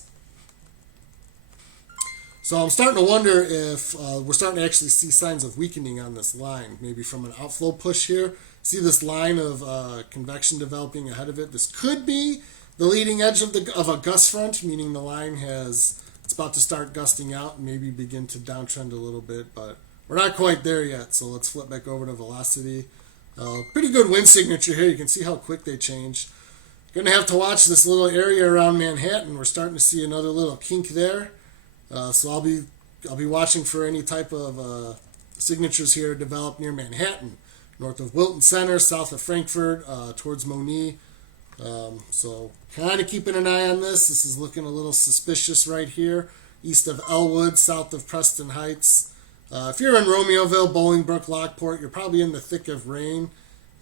So I'm starting to wonder if we're starting to actually see signs of weakening on this line, maybe from an outflow push here. See this line of convection developing ahead of it. This could be the leading edge of a gust front, meaning the line it's about to start gusting out and maybe begin to downtrend a little bit, but we're not quite there yet. So let's flip back over to velocity. Pretty good wind signature here. You can see how quick they change. Going to have to watch this little area around Manhattan. We're starting to see another little kink there. So I'll be watching for any type of signatures here develop near Manhattan, north of Wilton Center, south of Frankfurt, towards Moni. So kind of keeping an eye on this. This is looking a little suspicious right here, east of Elwood, south of Preston Heights. If you're in Romeoville, Bolingbrook, Lockport, you're probably in the thick of rain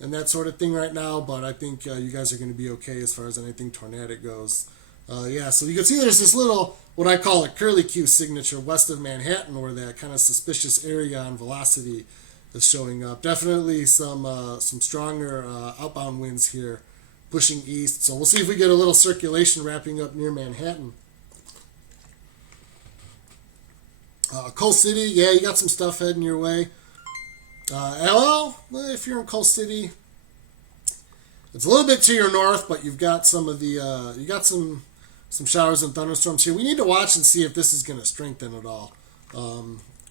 and that sort of thing right now, but I think you guys are going to be okay as far as anything tornadic goes. So you can see there's this little, what I call a curlicue signature west of Manhattan, where that kind of suspicious area on velocity is showing up. Definitely some stronger outbound winds here pushing east. So we'll see if we get a little circulation wrapping up near Manhattan. Coal City, yeah, you got some stuff heading your way. If you're in Coal City, it's a little bit to your north, but you've got some of the you got some showers and thunderstorms here. We need to watch and see if this is going to strengthen at all.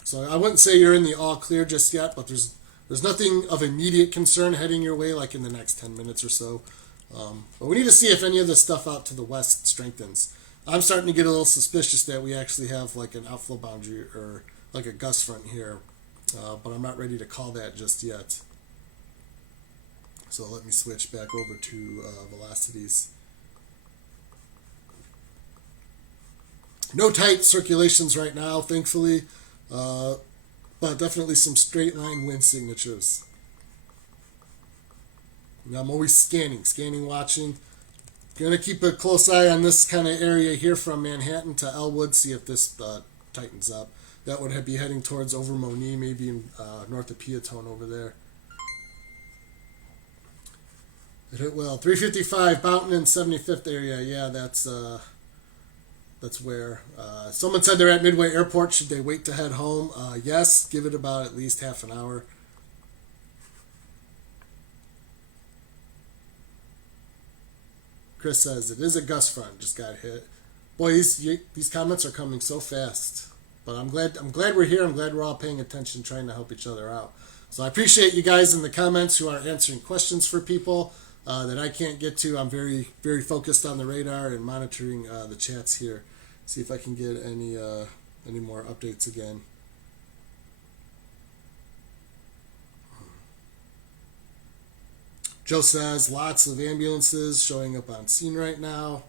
So I wouldn't say you're in the all clear just yet, but there's nothing of immediate concern heading your way, like in the next 10 minutes or so. But we need to see if any of this stuff out to the west strengthens. I'm starting to get a little suspicious that we actually have like an outflow boundary or like a gust front here, but I'm not ready to call that just yet. So let me switch back over to velocities. No tight circulations right now, thankfully, but definitely some straight line wind signatures. I'm always scanning, watching. Going to keep a close eye on this kind of area here from Manhattan to Elwood, see if this tightens up. That would be heading towards over Moni, maybe in, north of Piatone over there. It hit well. 355, Boughton and 75th area. Yeah, that's where. Someone said they're at Midway Airport. Should they wait to head home? Yes, give it about at least half an hour. Chris says it is a gust front, just got hit. Boy, these comments are coming so fast. But I'm glad we're here. I'm glad we're all paying attention, trying to help each other out. So I appreciate you guys in the comments who are answering questions for people that I can't get to. I'm very, very focused on the radar and monitoring the chats here. See if I can get any more updates again. Joe says lots of ambulances showing up on scene right now.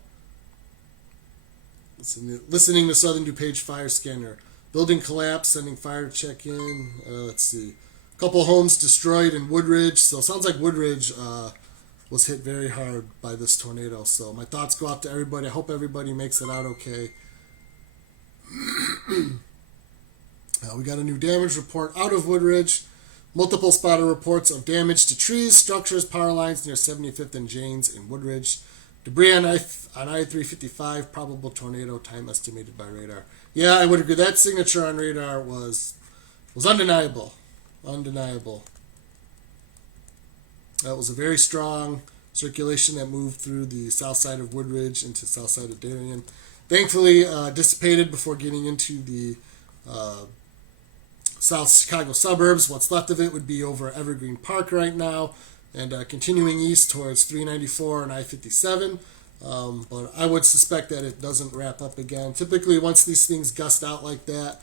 Listening to Southern DuPage fire scanner. Building collapse, sending fire to check in. Let's see. A couple homes destroyed in Woodridge. So it sounds like Woodridge was hit very hard by this tornado. So my thoughts go out to everybody. I hope everybody makes it out okay. We got a new damage report out of Woodridge. Multiple spotted reports of damage to trees, structures, power lines near 75th and Janes in Woodridge. Debris on I-355, probable tornado, time estimated by radar. Yeah, I would agree. That signature on radar was undeniable. Undeniable. That was a very strong circulation that moved through the south side of Woodridge into south side of Darien. Thankfully, dissipated before getting into the South Chicago suburbs. What's left of it would be over Evergreen Park right now and continuing east towards 394 and I-57. But I would suspect that it doesn't wrap up again. Typically, once these things gust out like that,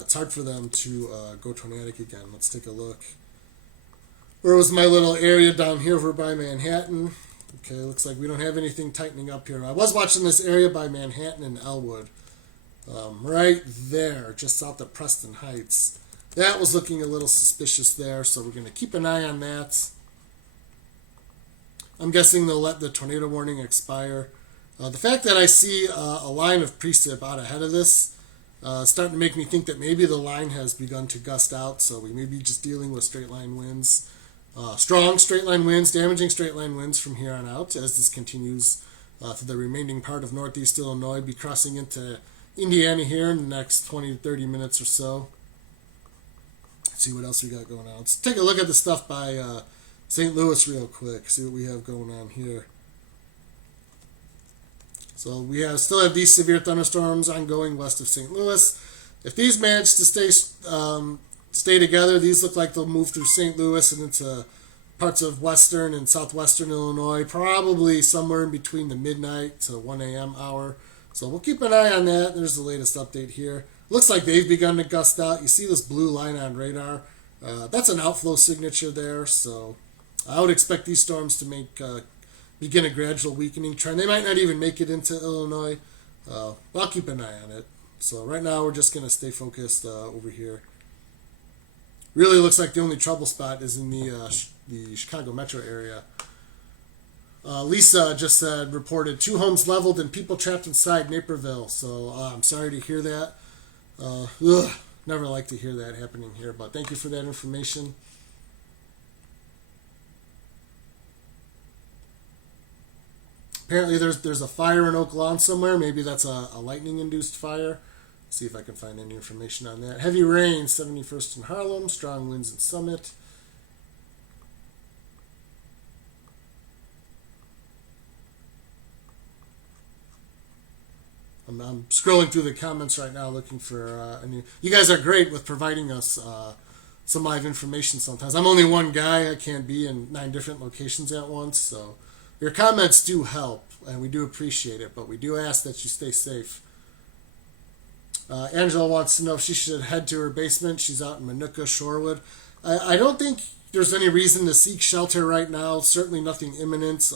it's hard for them to go tornadic again. Let's take a look. Where was my little area down here over by Manhattan? Okay, looks like we don't have anything tightening up here. I was watching this area by Manhattan and Elwood. Right there, just south of Preston Heights. That was looking a little suspicious there, so we're going to keep an eye on that. I'm guessing they'll let the tornado warning expire. The fact that I see a line of precip out ahead of this Starting to make me think that maybe the line has begun to gust out, so we may be just dealing with straight line winds. Strong straight line winds, damaging straight line winds from here on out as this continues through the remaining part of northeast Illinois. Be crossing into Indiana here in the next 20 to 30 minutes or so. Let's see what else we got going on. Let's take a look at the stuff by St. Louis real quick, see what we have going on here. So we still have these severe thunderstorms ongoing west of St. Louis. If these manage to stay together, these look like they'll move through St. Louis and into parts of western and southwestern Illinois, probably somewhere in between the midnight to 1 a.m. hour. So we'll keep an eye on that. There's the latest update here. Looks like they've begun to gust out. You see this blue line on radar. That's an outflow signature there, so I would expect these storms to begin a gradual weakening trend. They might not even make it into Illinois. I'll keep an eye on it. So right now we're just going to stay focused over here. Really looks like the only trouble spot is in the Chicago metro area. Lisa just reported 2 homes leveled and people trapped inside Naperville. So I'm sorry to hear that. Never like to hear that happening here, but thank you for that information. Apparently there's a fire in Oak Lawn somewhere. Maybe that's a lightning-induced fire. See if I can find any information on that. Heavy rain, 71st in Harlem. Strong winds in Summit. I'm scrolling through the comments right now looking for you guys are great with providing us some live information sometimes. I'm only one guy. I can't be in 9 different locations at once, so your comments do help, and we do appreciate it, but we do ask that you stay safe. Angela wants to know if she should head to her basement. She's out in Minooka, Shorewood. I don't think there's any reason to seek shelter right now. Certainly nothing imminent,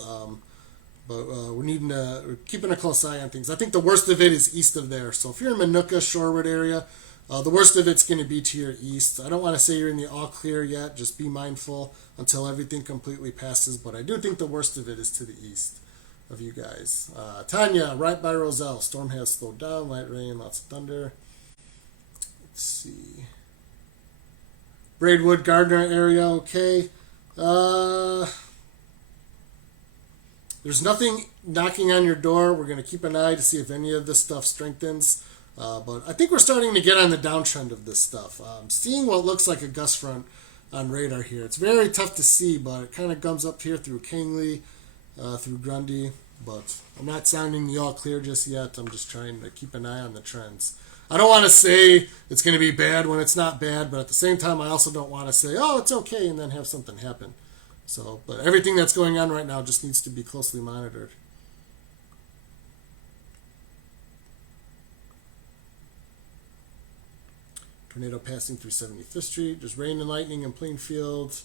but we're keeping a close eye on things. I think the worst of it is east of there. So if you're in Minooka, Shorewood area, the worst of it's going to be to your east. I don't want to say you're in the all clear yet. Just be mindful until everything completely passes. But I do think the worst of it is to the east of you guys. Tanya, right by Roselle. Storm has slowed down. Light rain, lots of thunder. Let's see. Braidwood, Gardner area, okay. There's nothing knocking on your door. We're going to keep an eye to see if any of this stuff strengthens. But I think we're starting to get on the downtrend of this stuff. Seeing what looks like a gust front on radar here. It's very tough to see, but it kind of comes up here through Kangley, through Grundy. But I'm not sounding the all clear just yet. I'm just trying to keep an eye on the trends. I don't want to say it's going to be bad when it's not bad, but at the same time, I also don't want to say, oh, it's okay, and then have something happen. So, but everything that's going on right now just needs to be closely monitored. Tornado passing through 75th Street. There's rain and lightning in Plainfield.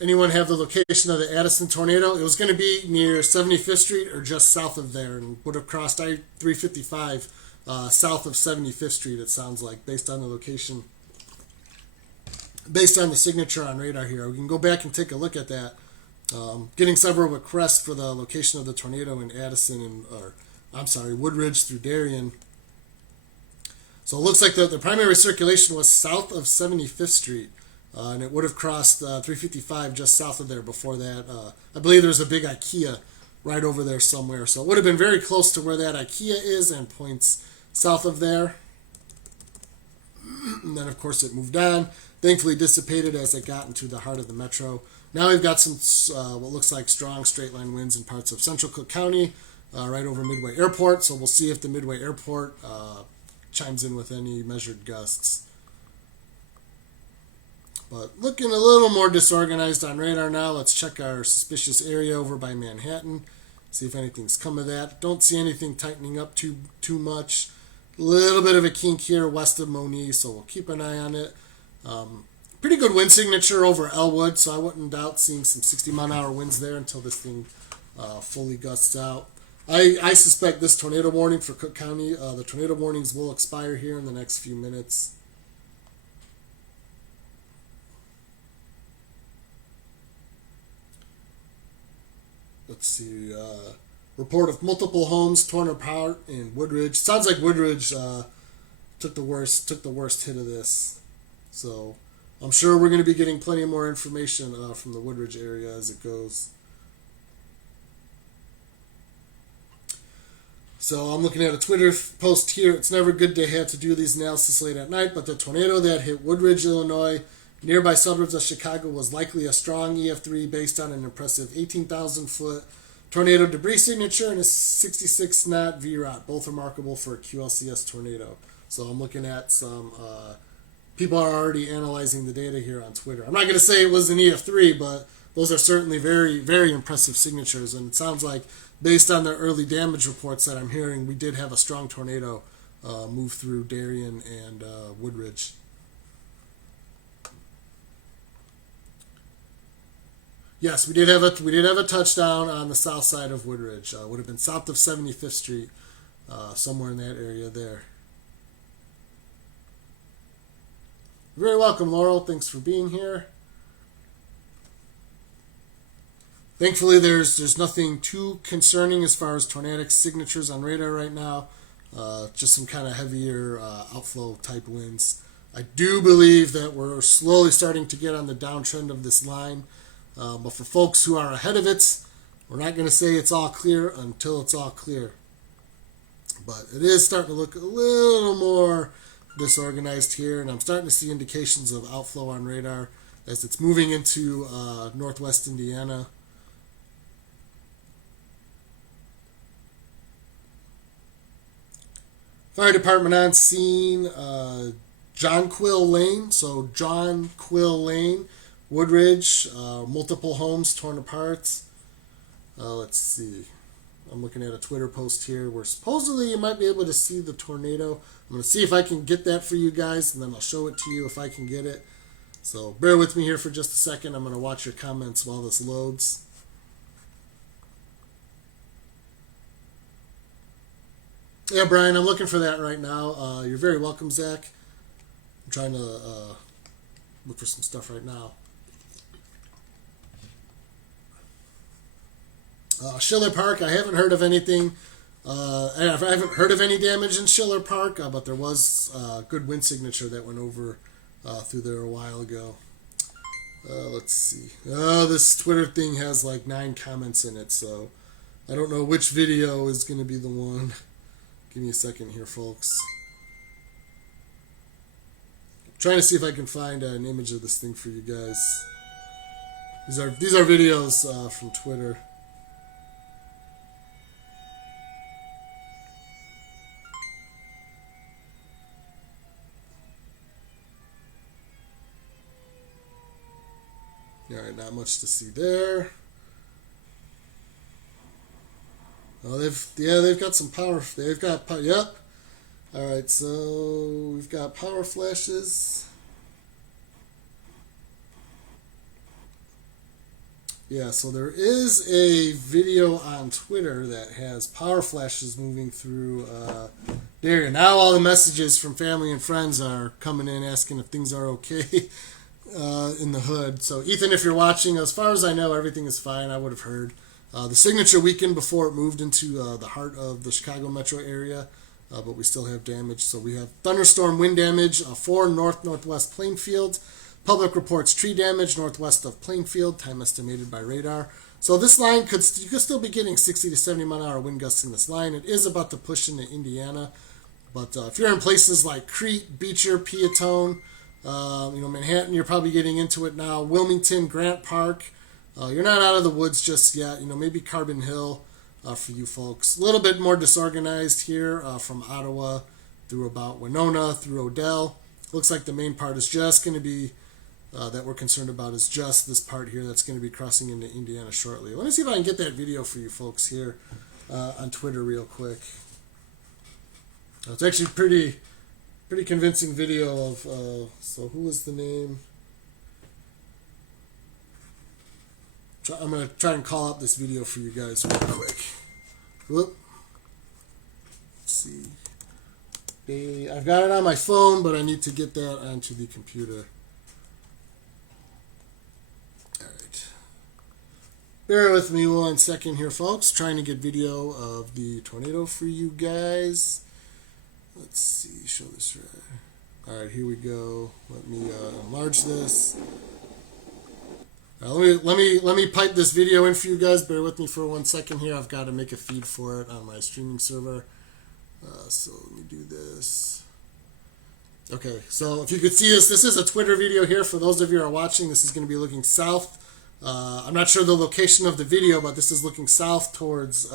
Anyone have the location of the Addison Tornado? It was going to be near 75th Street or just south of there, and would have crossed I-355 south of 75th Street, it sounds like, based on the location. Based on the signature on radar here. We can go back and take a look at that. Getting several requests for the location of the tornado in Addison Woodridge through Darien. So it looks like the primary circulation was south of 75th Street, and it would have crossed 355 just south of there before that. I believe there's a big IKEA right over there somewhere. So it would have been very close to where that IKEA is and points south of there. And then, of course, it moved on. Thankfully dissipated as it got into the heart of the metro. Now we've got some what looks like strong straight line winds in parts of central Cook County, right over Midway Airport. So we'll see if the Midway Airport chimes in with any measured gusts. But looking a little more disorganized on radar now. Let's check our suspicious area over by Manhattan. See if anything's come of that. Don't see anything tightening up too much. A little bit of a kink here west of Moniz, so we'll keep an eye on it. Pretty good wind signature over Elwood, so I wouldn't doubt seeing some 60-mile-an-hour winds there until this thing fully gusts out. I suspect this tornado warning for Cook County, the tornado warnings will expire here in the next few minutes. Let's see. report of multiple homes torn apart in Woodridge. Sounds like Woodridge took the worst hit of this. So I'm sure we're going to be getting plenty more information from the Woodridge area as it goes. So I'm looking at a Twitter post here. It's never good to have to do these analysis late at night, but the tornado that hit Woodridge, Illinois, nearby suburbs of Chicago, was likely a strong EF3 based on an impressive 18,000-foot tornado debris signature and a 66-knot VROT, both remarkable for a QLCS tornado. So I'm looking at some people are already analyzing the data here on Twitter. I'm not going to say it was an EF3, but those are certainly very, very impressive signatures. And it sounds like, based on the early damage reports that I'm hearing, we did have a strong tornado move through Darien and Woodridge. Yes, we did have a touchdown on the south side of Woodridge. Would have been south of 75th Street, somewhere in that area there. You're very welcome, Laurel. Thanks for being here. Thankfully, there's nothing too concerning as far as tornadic signatures on radar right now. Just some kind of heavier outflow type winds. I do believe that we're slowly starting to get on the downtrend of this line. But for folks who are ahead of it, we're not going to say it's all clear until it's all clear. But it is starting to look a little more disorganized here, and I'm starting to see indications of outflow on radar as it's moving into northwest Indiana. Fire department on scene, John Quill Lane, Woodridge, multiple homes torn apart. Let's see. I'm looking at a Twitter post here where supposedly you might be able to see the tornado. I'm going to see if I can get that for you guys, and then I'll show it to you if I can get it. So bear with me here for just a second. I'm going to watch your comments while this loads. Yeah, Brian, I'm looking for that right now. You're very welcome, Zach. I'm trying to look for some stuff right now. Schiller Park, I haven't heard of anything. I haven't heard of any damage in Schiller Park, but there was a good wind signature that went over through there a while ago. Let's see. This Twitter thing has like 9 comments in it, so I don't know which video is going to be the one. Give me a second here, folks. I'm trying to see if I can find an image of this thing for you guys. These are videos from Twitter. All right, not much to see there. Oh, they've got some power. Yep. All right, so we've got power flashes. Yeah, so there is a video on Twitter that has power flashes moving through there. Now all the messages from family and friends are coming in asking if things are okay in the hood. So Ethan, if you're watching, as far as I know, everything is fine. I would have heard. The signature weakened before it moved into the heart of the Chicago metro area, but we still have damage. So we have thunderstorm wind damage, 4 north-northwest Plainfield. Public reports tree damage northwest of Plainfield, time estimated by radar. So this line you could still be getting 60 to 70 mile-an-hour wind gusts in this line. It is about to push into Indiana, but if you're in places like Crete, Beecher, Peatone, Manhattan, you're probably getting into it now. Wilmington, Grant Park. You're not out of the woods just yet. Maybe Carbon Hill for you folks. A little bit more disorganized here from Ottawa through about Winona, through Odell. Looks like the main part is just going to be, that we're concerned about, is just this part here that's going to be crossing into Indiana shortly. Let me see if I can get that video for you folks here on Twitter real quick. It's actually pretty convincing video of, so who was the name? I'm going to try and call up this video for you guys real quick. Whoop. Let's see. I've got it on my phone, but I need to get that onto the computer. All right. Bear with me 1 second here, folks. Trying to get video of the tornado for you guys. Let's see, show this right. All right, here we go. Let me enlarge this. Let me pipe this video in for you guys. Bear with me for 1 second here. I've got to make a feed for it on my streaming server. So let me do this. Okay, so if you could see this is a Twitter video here. For those of you who are watching, this is going to be looking south. I'm not sure the location of the video, but this is looking south towards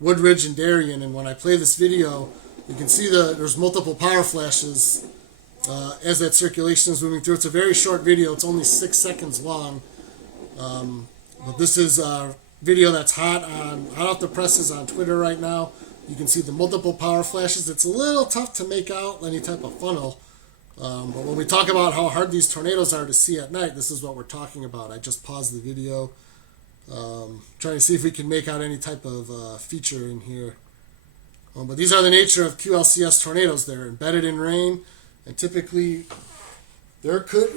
Woodridge and Darien. And when I play this video, you can see there's multiple power flashes as that circulation is moving through. It's a very short video. It's only 6 seconds long. But this is a video that's hot off the presses on Twitter right now. You can see the multiple power flashes. It's a little tough to make out any type of funnel. But when we talk about how hard these tornadoes are to see at night, this is what we're talking about. I just paused the video, trying to see if we can make out any type of feature in here. But these are the nature of QLCS tornadoes. They're embedded in rain, and typically we could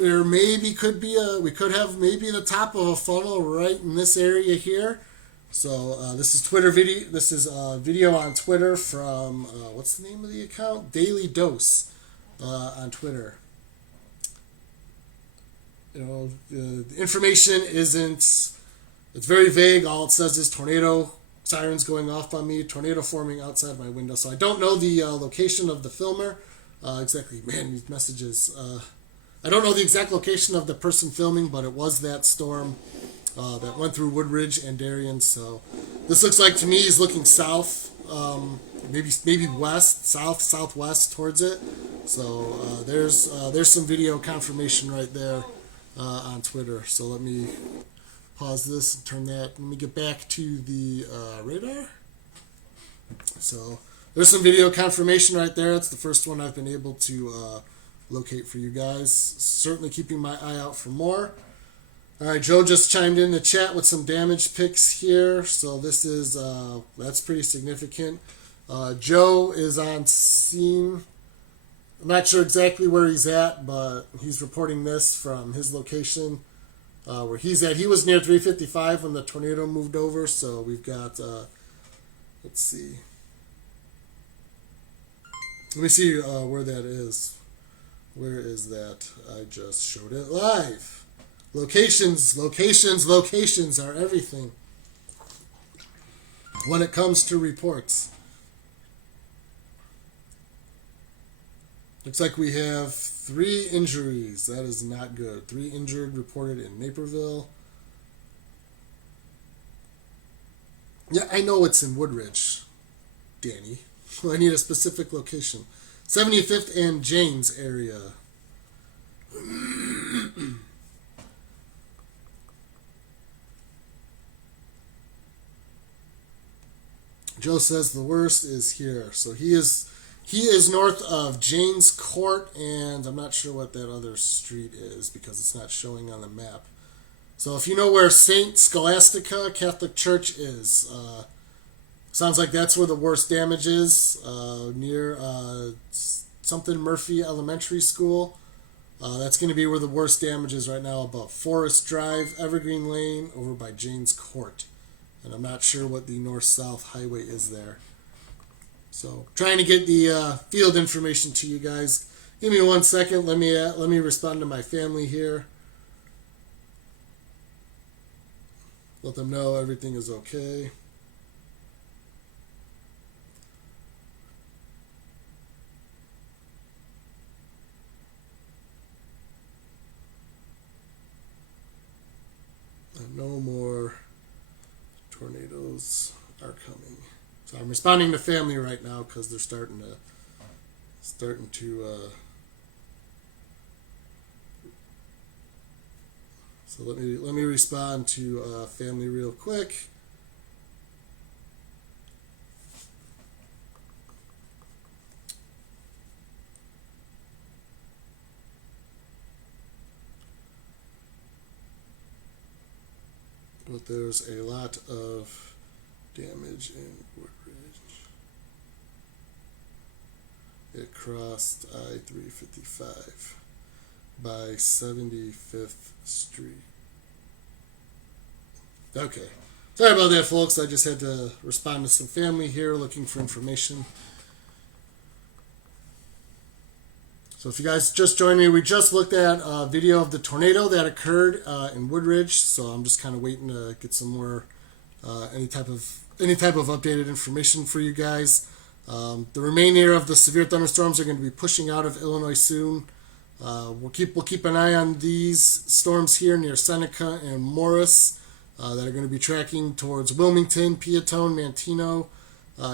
have maybe the top of a funnel right in this area here. So this is Twitter video. This is a video on Twitter from what's the name of the account? Daily Dose. On Twitter. The information it's very vague. All it says is tornado sirens going off on me, tornado forming outside my window. So I don't know the location of the filmer exactly. Man, these messages. I don't know the exact location of the person filming, but it was that storm that went through Woodridge and Darien. So this looks like, to me, he's looking south, maybe west, southwest towards it. So there's some video confirmation right there on Twitter. So let me pause this and turn that. Let me get back to the radar. So there's some video confirmation right there. It's the first one I've been able to locate for you guys. Certainly keeping my eye out for more. All right, Joe just chimed in the chat with some damage pics here. So this is that's pretty significant. Joe is on scene. I'm not sure exactly where he's at, but he's reporting this from his location where he's at. He was near 355 when the tornado moved over, so we've got, let's see. Let me see where that is. Where is that? I just showed it live. Locations are everything when it comes to reports. Looks like we have 3 injuries. That is not good. 3 injured reported in Naperville. Yeah, I know it's in Woodridge, Danny. I need a specific location. 75th and Janes area. Joe says the worst is here. So he is north of Janes Court, and I'm not sure what that other street is because it's not showing on the map. So if you know where St. Scholastica Catholic Church is, sounds like that's where the worst damage is, near something Murphy Elementary School. That's going to be where the worst damage is right now, above Forest Drive, Evergreen Lane, over by Janes Court. And I'm not sure what the north-south highway is there. So trying to get the field information to you guys. Give me 1 second. Let me respond to my family here. Let them know everything is okay. And no more tornadoes are coming. So I'm responding to family right now because they're starting to so let me respond to family real quick. But there's a lot of damage in Woodridge. It crossed I-355 by 75th Street. Okay. Sorry about that, folks. I just had to respond to some family here looking for information. So if you guys just joined me, we just looked at a video of the tornado that occurred in Woodridge. So I'm just kind of waiting to get some more any type of updated information for you guys. The remainder of the severe thunderstorms are going to be pushing out of Illinois soon. We'll keep an eye on these storms here near Seneca and Morris that are going to be tracking towards Wilmington, Peatone, Manteno,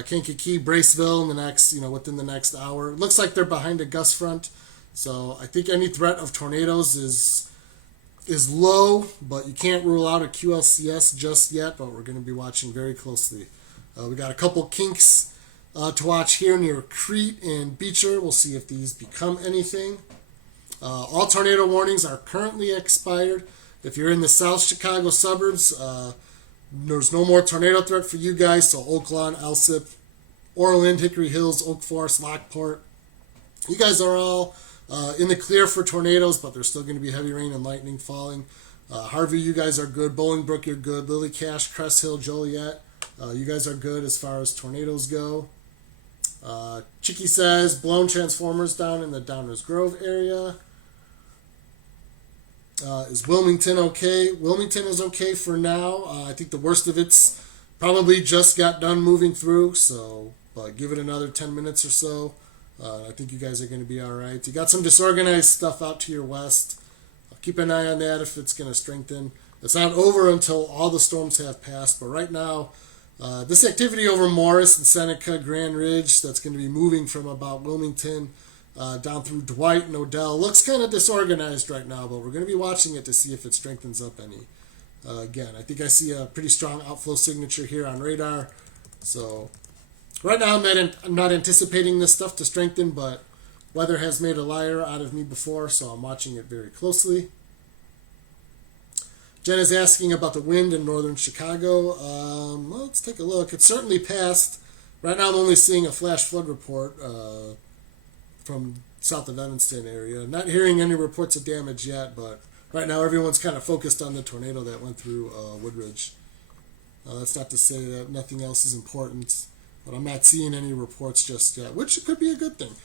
Kankakee, Braceville in the next within the next hour. It looks like they're behind a gust front, so I think any threat of tornadoes is low, but you can't rule out a QLCS just yet. But we're going to be watching very closely. We got a couple kinks to watch here near Crete and Beecher. We'll see if these become anything. All tornado warnings are currently expired. If you're in the South Chicago suburbs, there's no more tornado threat for you guys. So Oak Lawn, Alsip, Orland, Hickory Hills, Oak Forest, Lockport. You guys are all in the clear for tornadoes, but there's still going to be heavy rain and lightning falling. Harvey, you guys are good. Bolingbrook, you're good. Lily Cache, Crest Hill, Joliet, you guys are good as far as tornadoes go. Chicky says blown transformers down in the Downers Grove area. Is Wilmington okay? Wilmington is okay for now. I think the worst of it's probably just got done moving through, so give it another 10 minutes or so. I think you guys are going to be all right. You got some disorganized stuff out to your west. Keep an eye on that if it's going to strengthen. It's not over until all the storms have passed, but right now, this activity over Morris and Seneca, Grand Ridge, that's going to be moving from about Wilmington down through Dwight and Odell. Looks kind of disorganized right now, but we're going to be watching it to see if it strengthens up any. Again, I think I see a pretty strong outflow signature here on radar. So right now I'm not anticipating this stuff to strengthen, but weather has made a liar out of me before, so I'm watching it very closely. Jen is asking about the wind in northern Chicago. Let's take a look. It's certainly passed. Right now I'm only seeing a flash flood report from south of Evanston area. Not hearing any reports of damage yet, but right now everyone's kind of focused on the tornado that went through Woodridge. That's not to say that nothing else is important, but I'm not seeing any reports just yet, which could be a good thing.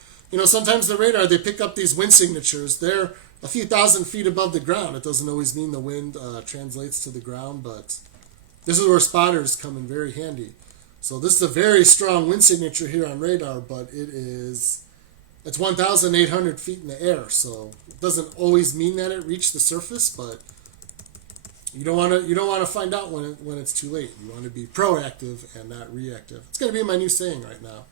Sometimes the radar, they pick up these wind signatures. They're a few thousand feet above the ground. It doesn't always mean the wind translates to the ground, but this is where spotters come in very handy. So this is a very strong wind signature here on radar, but it's 1,800 feet in the air, so it doesn't always mean that it reached the surface, but you don't want to find out when it's too late. You want to be proactive and not reactive. It's going to be my new saying right now.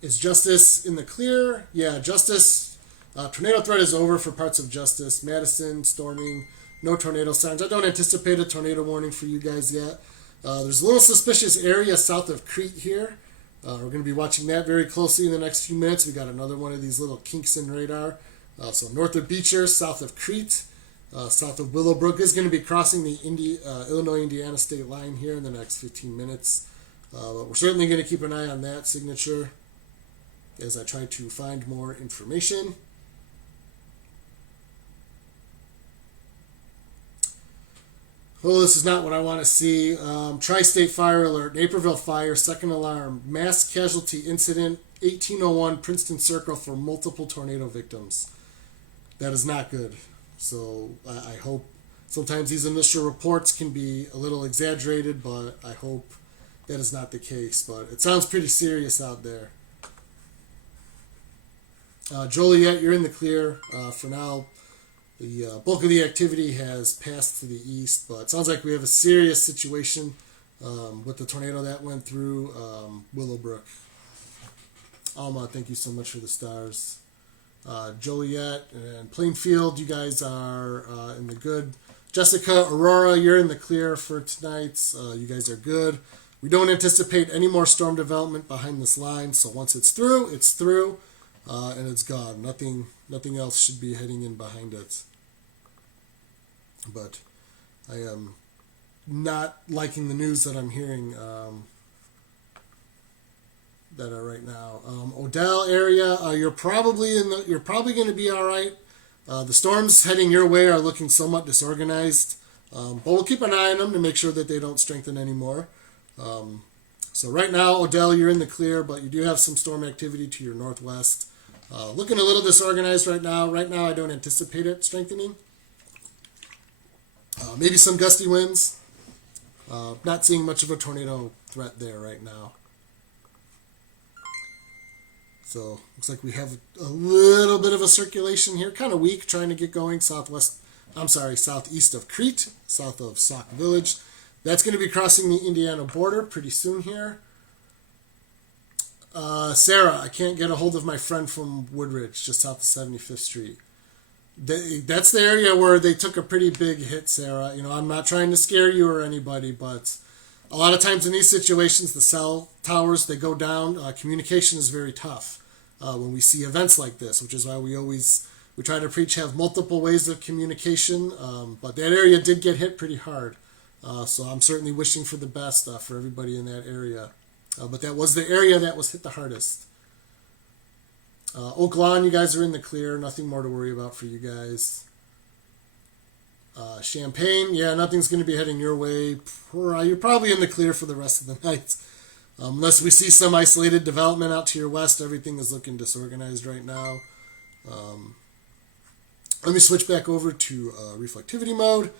Is Justice in the clear? Yeah, Justice. Tornado threat is over for parts of Justice. Madison, storming, no tornado signs. I don't anticipate a tornado warning for you guys yet. There's a little suspicious area south of Crete here. We're going to be watching that very closely in the next few minutes. We got another one of these little kinks in radar. So north of Beecher, south of Crete, south of Willowbrook is going to be crossing the Illinois-Indiana state line here in the next 15 minutes. But we're certainly going to keep an eye on that signature as I try to find more information. Oh, this is not what I want to see. Tri-state fire alert, Naperville fire, second alarm, mass casualty incident, 1801 Princeton Circle for multiple tornado victims. That is not good. So I hope sometimes these initial reports can be a little exaggerated, but I hope that is not the case. But it sounds pretty serious out there. Joliet, you're in the clear for now. The bulk of the activity has passed to the east, but it sounds like we have a serious situation with the tornado that went through Willowbrook. Alma, thank you so much for the stars. Joliet and Plainfield, you guys are in the good. Jessica, Aurora, you're in the clear for tonight. You guys are good. We don't anticipate any more storm development behind this line, so once it's through, and it's gone. Nothing else should be heading in behind it. But I am not liking the news that I'm hearing that are right now. Odell area, you're probably going to be all right. The storms heading your way are looking somewhat disorganized, but we'll keep an eye on them to make sure that they don't strengthen anymore. So right now, Odell, you're in the clear, but you do have some storm activity to your northwest. Looking a little disorganized right now. Right now, I don't anticipate it strengthening. Maybe some gusty winds. Not seeing much of a tornado threat there right now. So looks like we have a little bit of a circulation here, kind of weak, trying to get going southeast of Crete, south of Sauk Village. That's going to be crossing the Indiana border pretty soon here. Sarah, I can't get a hold of my friend from Woodridge, just south of 75th Street. That's the area where they took a pretty big hit, Sarah. You know, I'm not trying to scare you or anybody, but a lot of times in these situations, the cell towers, they go down. Communication is very tough when we see events like this, which is why we try to preach have multiple ways of communication. But that area did get hit pretty hard. So I'm certainly wishing for the best for everybody in that area. But that was the area that was hit the hardest. Oak Lawn, you guys are in the clear. Nothing more to worry about for you guys. Champaign, yeah, nothing's going to be heading your way. You're probably in the clear for the rest of the night. Unless we see some isolated development out to your west, everything is looking disorganized right now. Let me switch back over to reflectivity mode.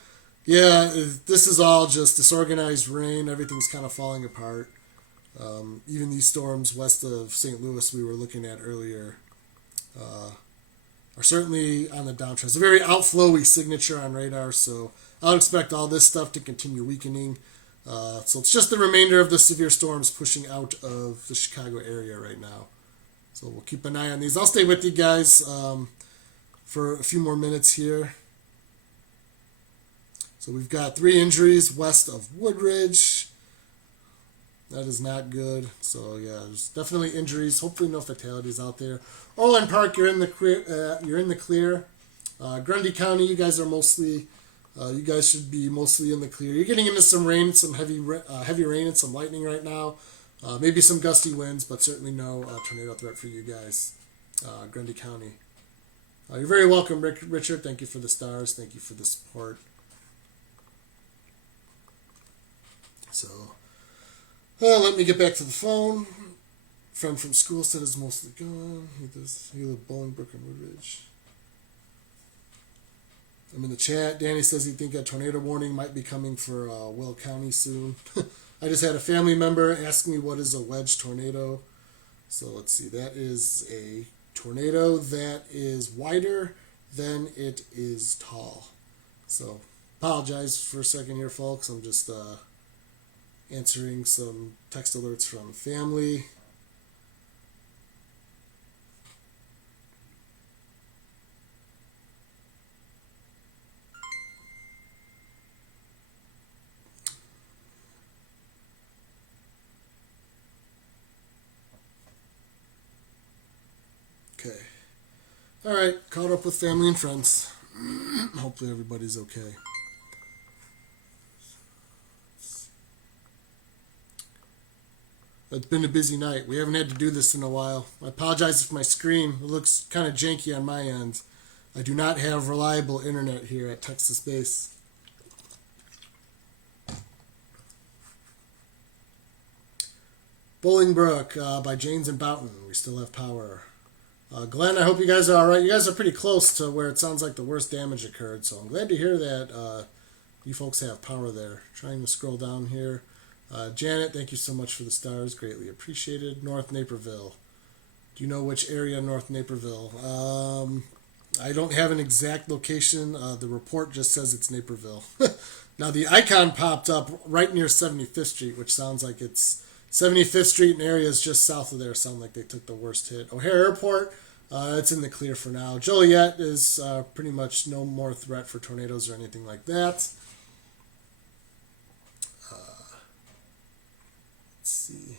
Yeah, this is all just disorganized rain. Everything's kind of falling apart. Even these storms west of St. Louis we were looking at earlier are certainly on the downtrend. It's a very outflowy signature on radar, so I'll expect all this stuff to continue weakening. So it's just the remainder of the severe storms pushing out of the Chicago area right now. So we'll keep an eye on these. I'll stay with you guys for a few more minutes here. So we've got 3 injuries west of Woodridge. That is not good. So yeah, there's definitely injuries. Hopefully no fatalities out there. Orland Park, you're in the clear. Grundy County, you guys are mostly. You guys should be mostly in the clear. You're getting into some rain, some heavy rain and some lightning right now. Maybe some gusty winds, but certainly no tornado threat for you guys. Grundy County. You're very welcome, Richard. Thank you for the stars. Thank you for the support. So. Let me get back to the phone. Friend from school said it's mostly gone. He lives Bolingbrook and Woodridge. I'm in the chat. Danny says he thinks a tornado warning might be coming for Will County soon. I just had a family member ask me what is a wedge tornado. So let's see. That is a tornado that is wider than it is tall. So apologize for a second here, folks. I'm just answering some text alerts from family. Okay. All right, caught up with family and friends. Hopefully everybody's okay. It's been a busy night. We haven't had to do this in a while. I apologize if my screen looks kind of janky on my end. I do not have reliable internet here at Texas Base. Bolingbrook by Janes and Boughton. We still have power. Glenn, I hope you guys are all right. You guys are pretty close to where it sounds like the worst damage occurred, so I'm glad to hear that you folks have power there. Trying to scroll down here. Janet, thank you so much for the stars. Greatly appreciated. North Naperville. Do you know which area North Naperville? I don't have an exact location. The report just says it's Naperville. Now, the icon popped up right near 75th Street, which sounds like it's 75th Street and areas just south of there sound like they took the worst hit. O'Hare Airport, it's in the clear for now. Joliet is pretty much no more threat for tornadoes or anything like that. See.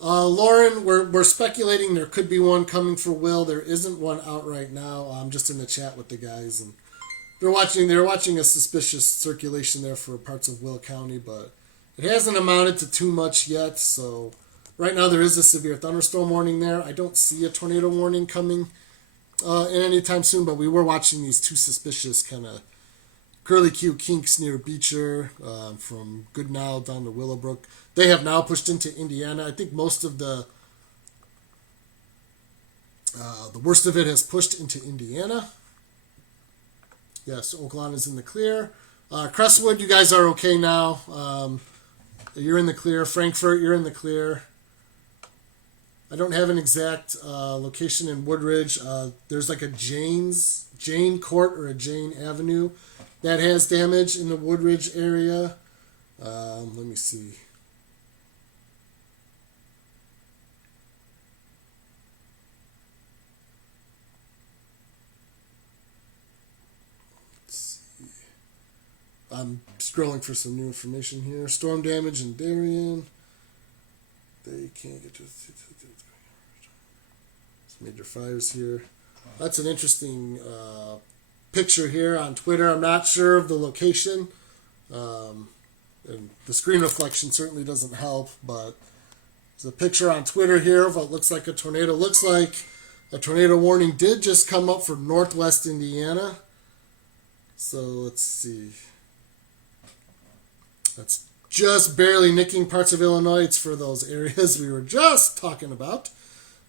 Lauren, we're speculating there could be one coming for Will. There isn't one out right now. I'm just in the chat with the guys, and they're watching a suspicious circulation there for parts of Will County, but it hasn't amounted to too much yet. So Right now there is a severe thunderstorm warning there. I don't see a tornado warning coming in anytime soon, but we were watching these two suspicious kind of curlicue kinks near Beecher, from Goodnow down to Willowbrook. They have now pushed into Indiana. I think most of the worst of it has pushed into Indiana. Yes, Oaklawn is in the clear. Crestwood, you guys are okay now. You're in the clear. Frankfort, you're in the clear. I don't have an exact location in Woodridge. There's like a Jane Court or a Jane Avenue that has damage in the Woodridge area. Let me see. I'm scrolling for some new information here. Storm damage in Darien. They can't get to some major fires here. That's an interesting picture here on Twitter. I'm not sure of the location. And the screen reflection certainly doesn't help, but there's a picture on Twitter here of what looks like a tornado. Looks like a tornado warning did just come up for northwest Indiana. So let's see. That's just barely nicking parts of Illinois. It's for those areas we were just talking about.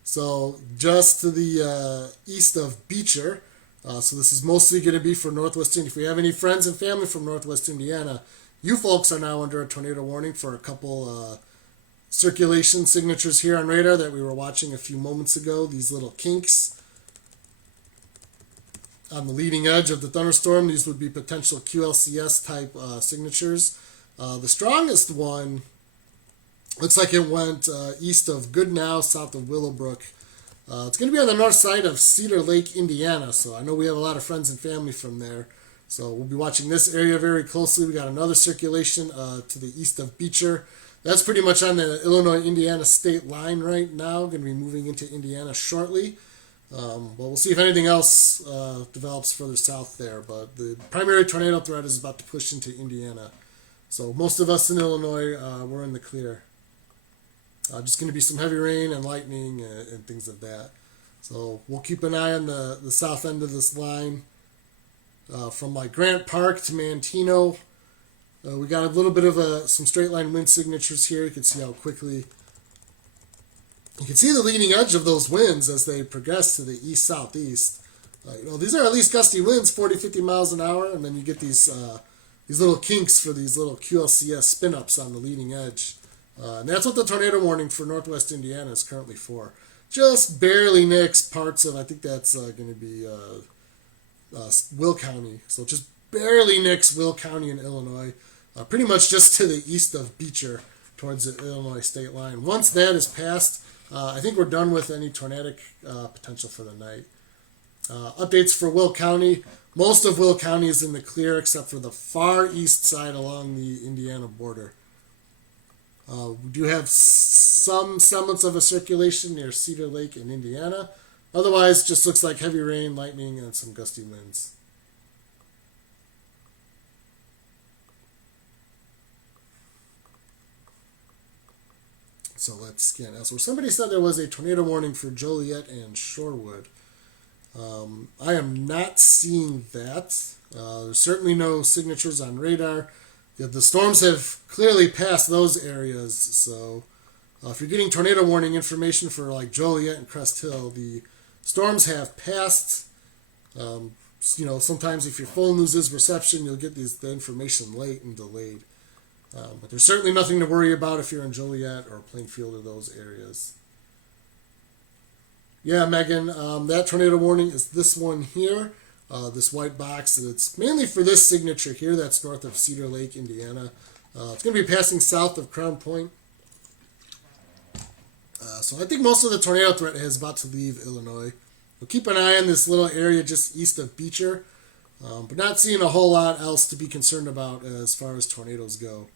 So just to the east of Beecher. So this is mostly going to be for northwest Indiana. If we have any friends and family from northwest Indiana, you folks are now under a tornado warning for a couple circulation signatures here on radar that we were watching a few moments ago. These little kinks on the leading edge of the thunderstorm. These would be potential QLCS type signatures. The strongest one looks like it went east of Goodnow, south of Willowbrook. It's going to be on the north side of Cedar Lake, Indiana. So I know we have a lot of friends and family from there. So we'll be watching this area very closely. We got another circulation to the east of Beecher. That's pretty much on the Illinois-Indiana state line right now. Going to be moving into Indiana shortly. But we'll see if anything else develops further south there. But the primary tornado threat is about to push into Indiana. So most of us in Illinois, we're in the clear. Just going to be some heavy rain and lightning and things of that. So we'll keep an eye on the south end of this line. From like Grant Park to Mantino. We got a little bit of some straight line wind signatures here. You can see how quickly. You can see the leading edge of those winds as they progress to the east-southeast. These are at least gusty winds, 40, 50 miles an hour. And then you get these little kinks for these little QLCS spin-ups on the leading edge. And that's what the tornado warning for northwest Indiana is currently for. Just barely nicks parts of, I think that's going to be Will County. So just barely nicks Will County in Illinois. Pretty much just to the east of Beecher towards the Illinois state line. Once that is passed, I think we're done with any tornadic potential for the night. Updates for Will County. Most of Will County is in the clear except for the far east side along the Indiana border. We do have some semblance of a circulation near Cedar Lake in Indiana. Otherwise, just looks like heavy rain, lightning, and some gusty winds. So let's scan elsewhere. Somebody said there was a tornado warning for Joliet and Shorewood. I am not seeing that. There's certainly no signatures on radar. The storms have clearly passed those areas, so if you're getting tornado warning information for like Joliet and Crest Hill, the storms have passed. Sometimes if your phone loses reception, you'll get the information late and delayed. But there's certainly nothing to worry about if you're in Joliet or Plainfield or those areas. Yeah, Megan, that tornado warning is this one here. This white box, and it's mainly for this signature here that's north of Cedar Lake, Indiana. It's going to be passing south of Crown Point. So I think most of the tornado threat is about to leave Illinois. We'll keep an eye on this little area just east of Beecher, but not seeing a whole lot else to be concerned about as far as tornadoes go.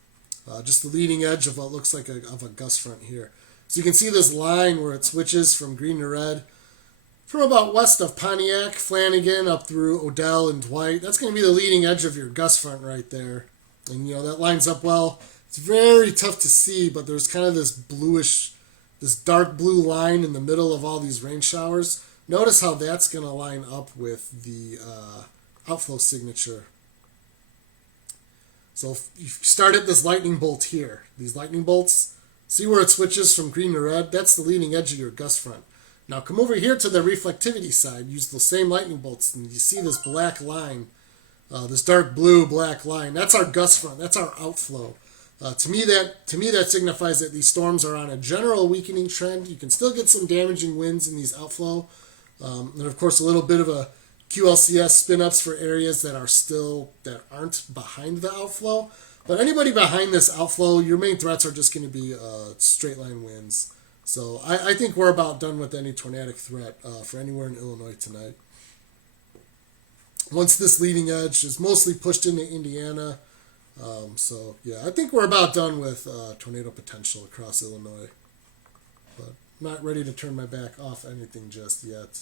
Just the leading edge of what looks like a gust front here. So you can see this line where it switches from green to red. From about west of Pontiac, Flanagan, up through Odell and Dwight. That's going to be the leading edge of your gust front right there. And, that lines up well. It's very tough to see, but there's kind of this bluish this dark blue line in the middle of all these rain showers. Notice how that's going to line up with the outflow signature. So if you start at this lightning bolt here, these lightning bolts, see where it switches from green to red? That's the leading edge of your gust front. Now come over here to the reflectivity side, use the same lightning bolts, and you see this black line, this dark blue black line. That's our gust front. That's our outflow. To me, that signifies that these storms are on a general weakening trend. You can still get some damaging winds in these outflow, and of course a little bit of a QLCS spin-ups for areas that aren't behind the outflow. But anybody behind this outflow, your main threats are just going to be straight line winds. So I think we're about done with any tornadic threat for anywhere in Illinois tonight. Once this leading edge is mostly pushed into Indiana. So yeah, I think we're about done with tornado potential across Illinois. But I'm not ready to turn my back off anything just yet.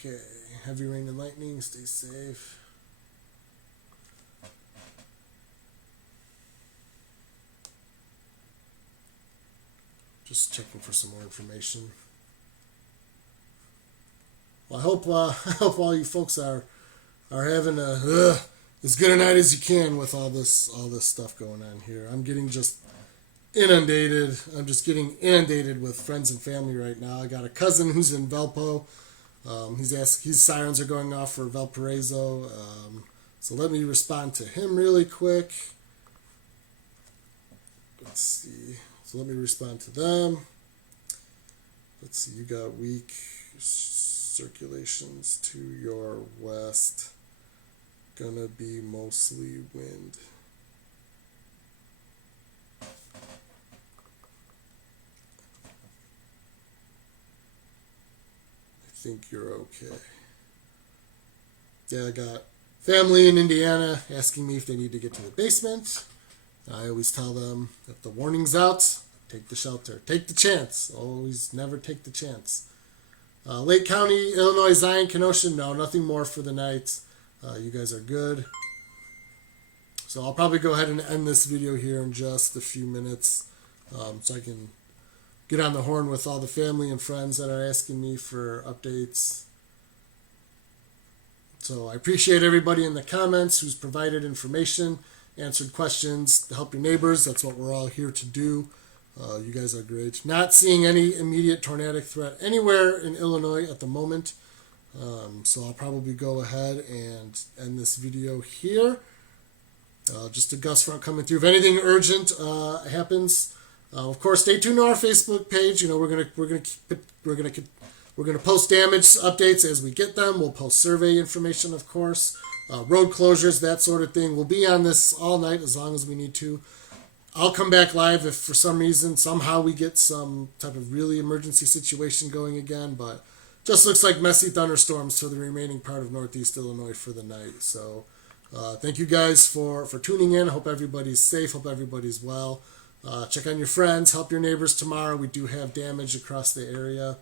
Okay, heavy rain and lightning, stay safe. Just checking for some more information. Well, I hope all you folks are having as good a night as you can with all this stuff going on here. I'm getting just inundated. I'm just getting inundated with friends and family right now. I got a cousin who's in Valpo. His sirens are going off for Valparaiso. So let me respond to him really quick. Let's see. So let me respond to them. Let's see. You got weak circulations to your west. Gonna be mostly wind. I think you're okay. Yeah, I got family in Indiana asking me if they need to get to the basement. I always tell them, if the warning's out, take the shelter. Take the chance. Always never take the chance. Lake County, Illinois, Zion, Kenosha, no, nothing more for the night. You guys are good. So I'll probably go ahead and end this video here in just a few minutes so I can get on the horn with all the family and friends that are asking me for updates. So I appreciate everybody in the comments who's provided information, answered questions to help your neighbors. That's what we're all here to do. You guys are great. Not seeing any immediate tornadic threat anywhere in Illinois at the moment. So I'll probably go ahead and end this video here. Just a gust front coming through. If anything urgent happens, of course, stay tuned to our Facebook page. You know, we're gonna post damage updates as we get them. We'll post survey information, of course, road closures, that sort of thing. We'll be on this all night as long as we need to. I'll come back live if for some reason somehow we get some type of really emergency situation going again. But just looks like messy thunderstorms for the remaining part of Northeast Illinois for the night. So thank you guys for tuning in. Hope everybody's safe. Hope everybody's well. Check on your friends. Help your neighbors tomorrow. We do have damage across the area.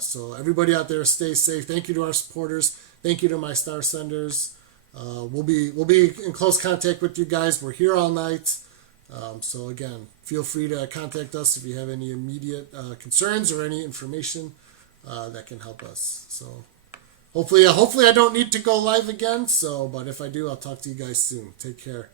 So everybody out there, stay safe. Thank you to our supporters. Thank you to my star senders. We'll be in close contact with you guys. We're here all night. So again, feel free to contact us if you have any immediate concerns or any information that can help us. So hopefully I don't need to go live again. But if I do, I'll talk to you guys soon. Take care.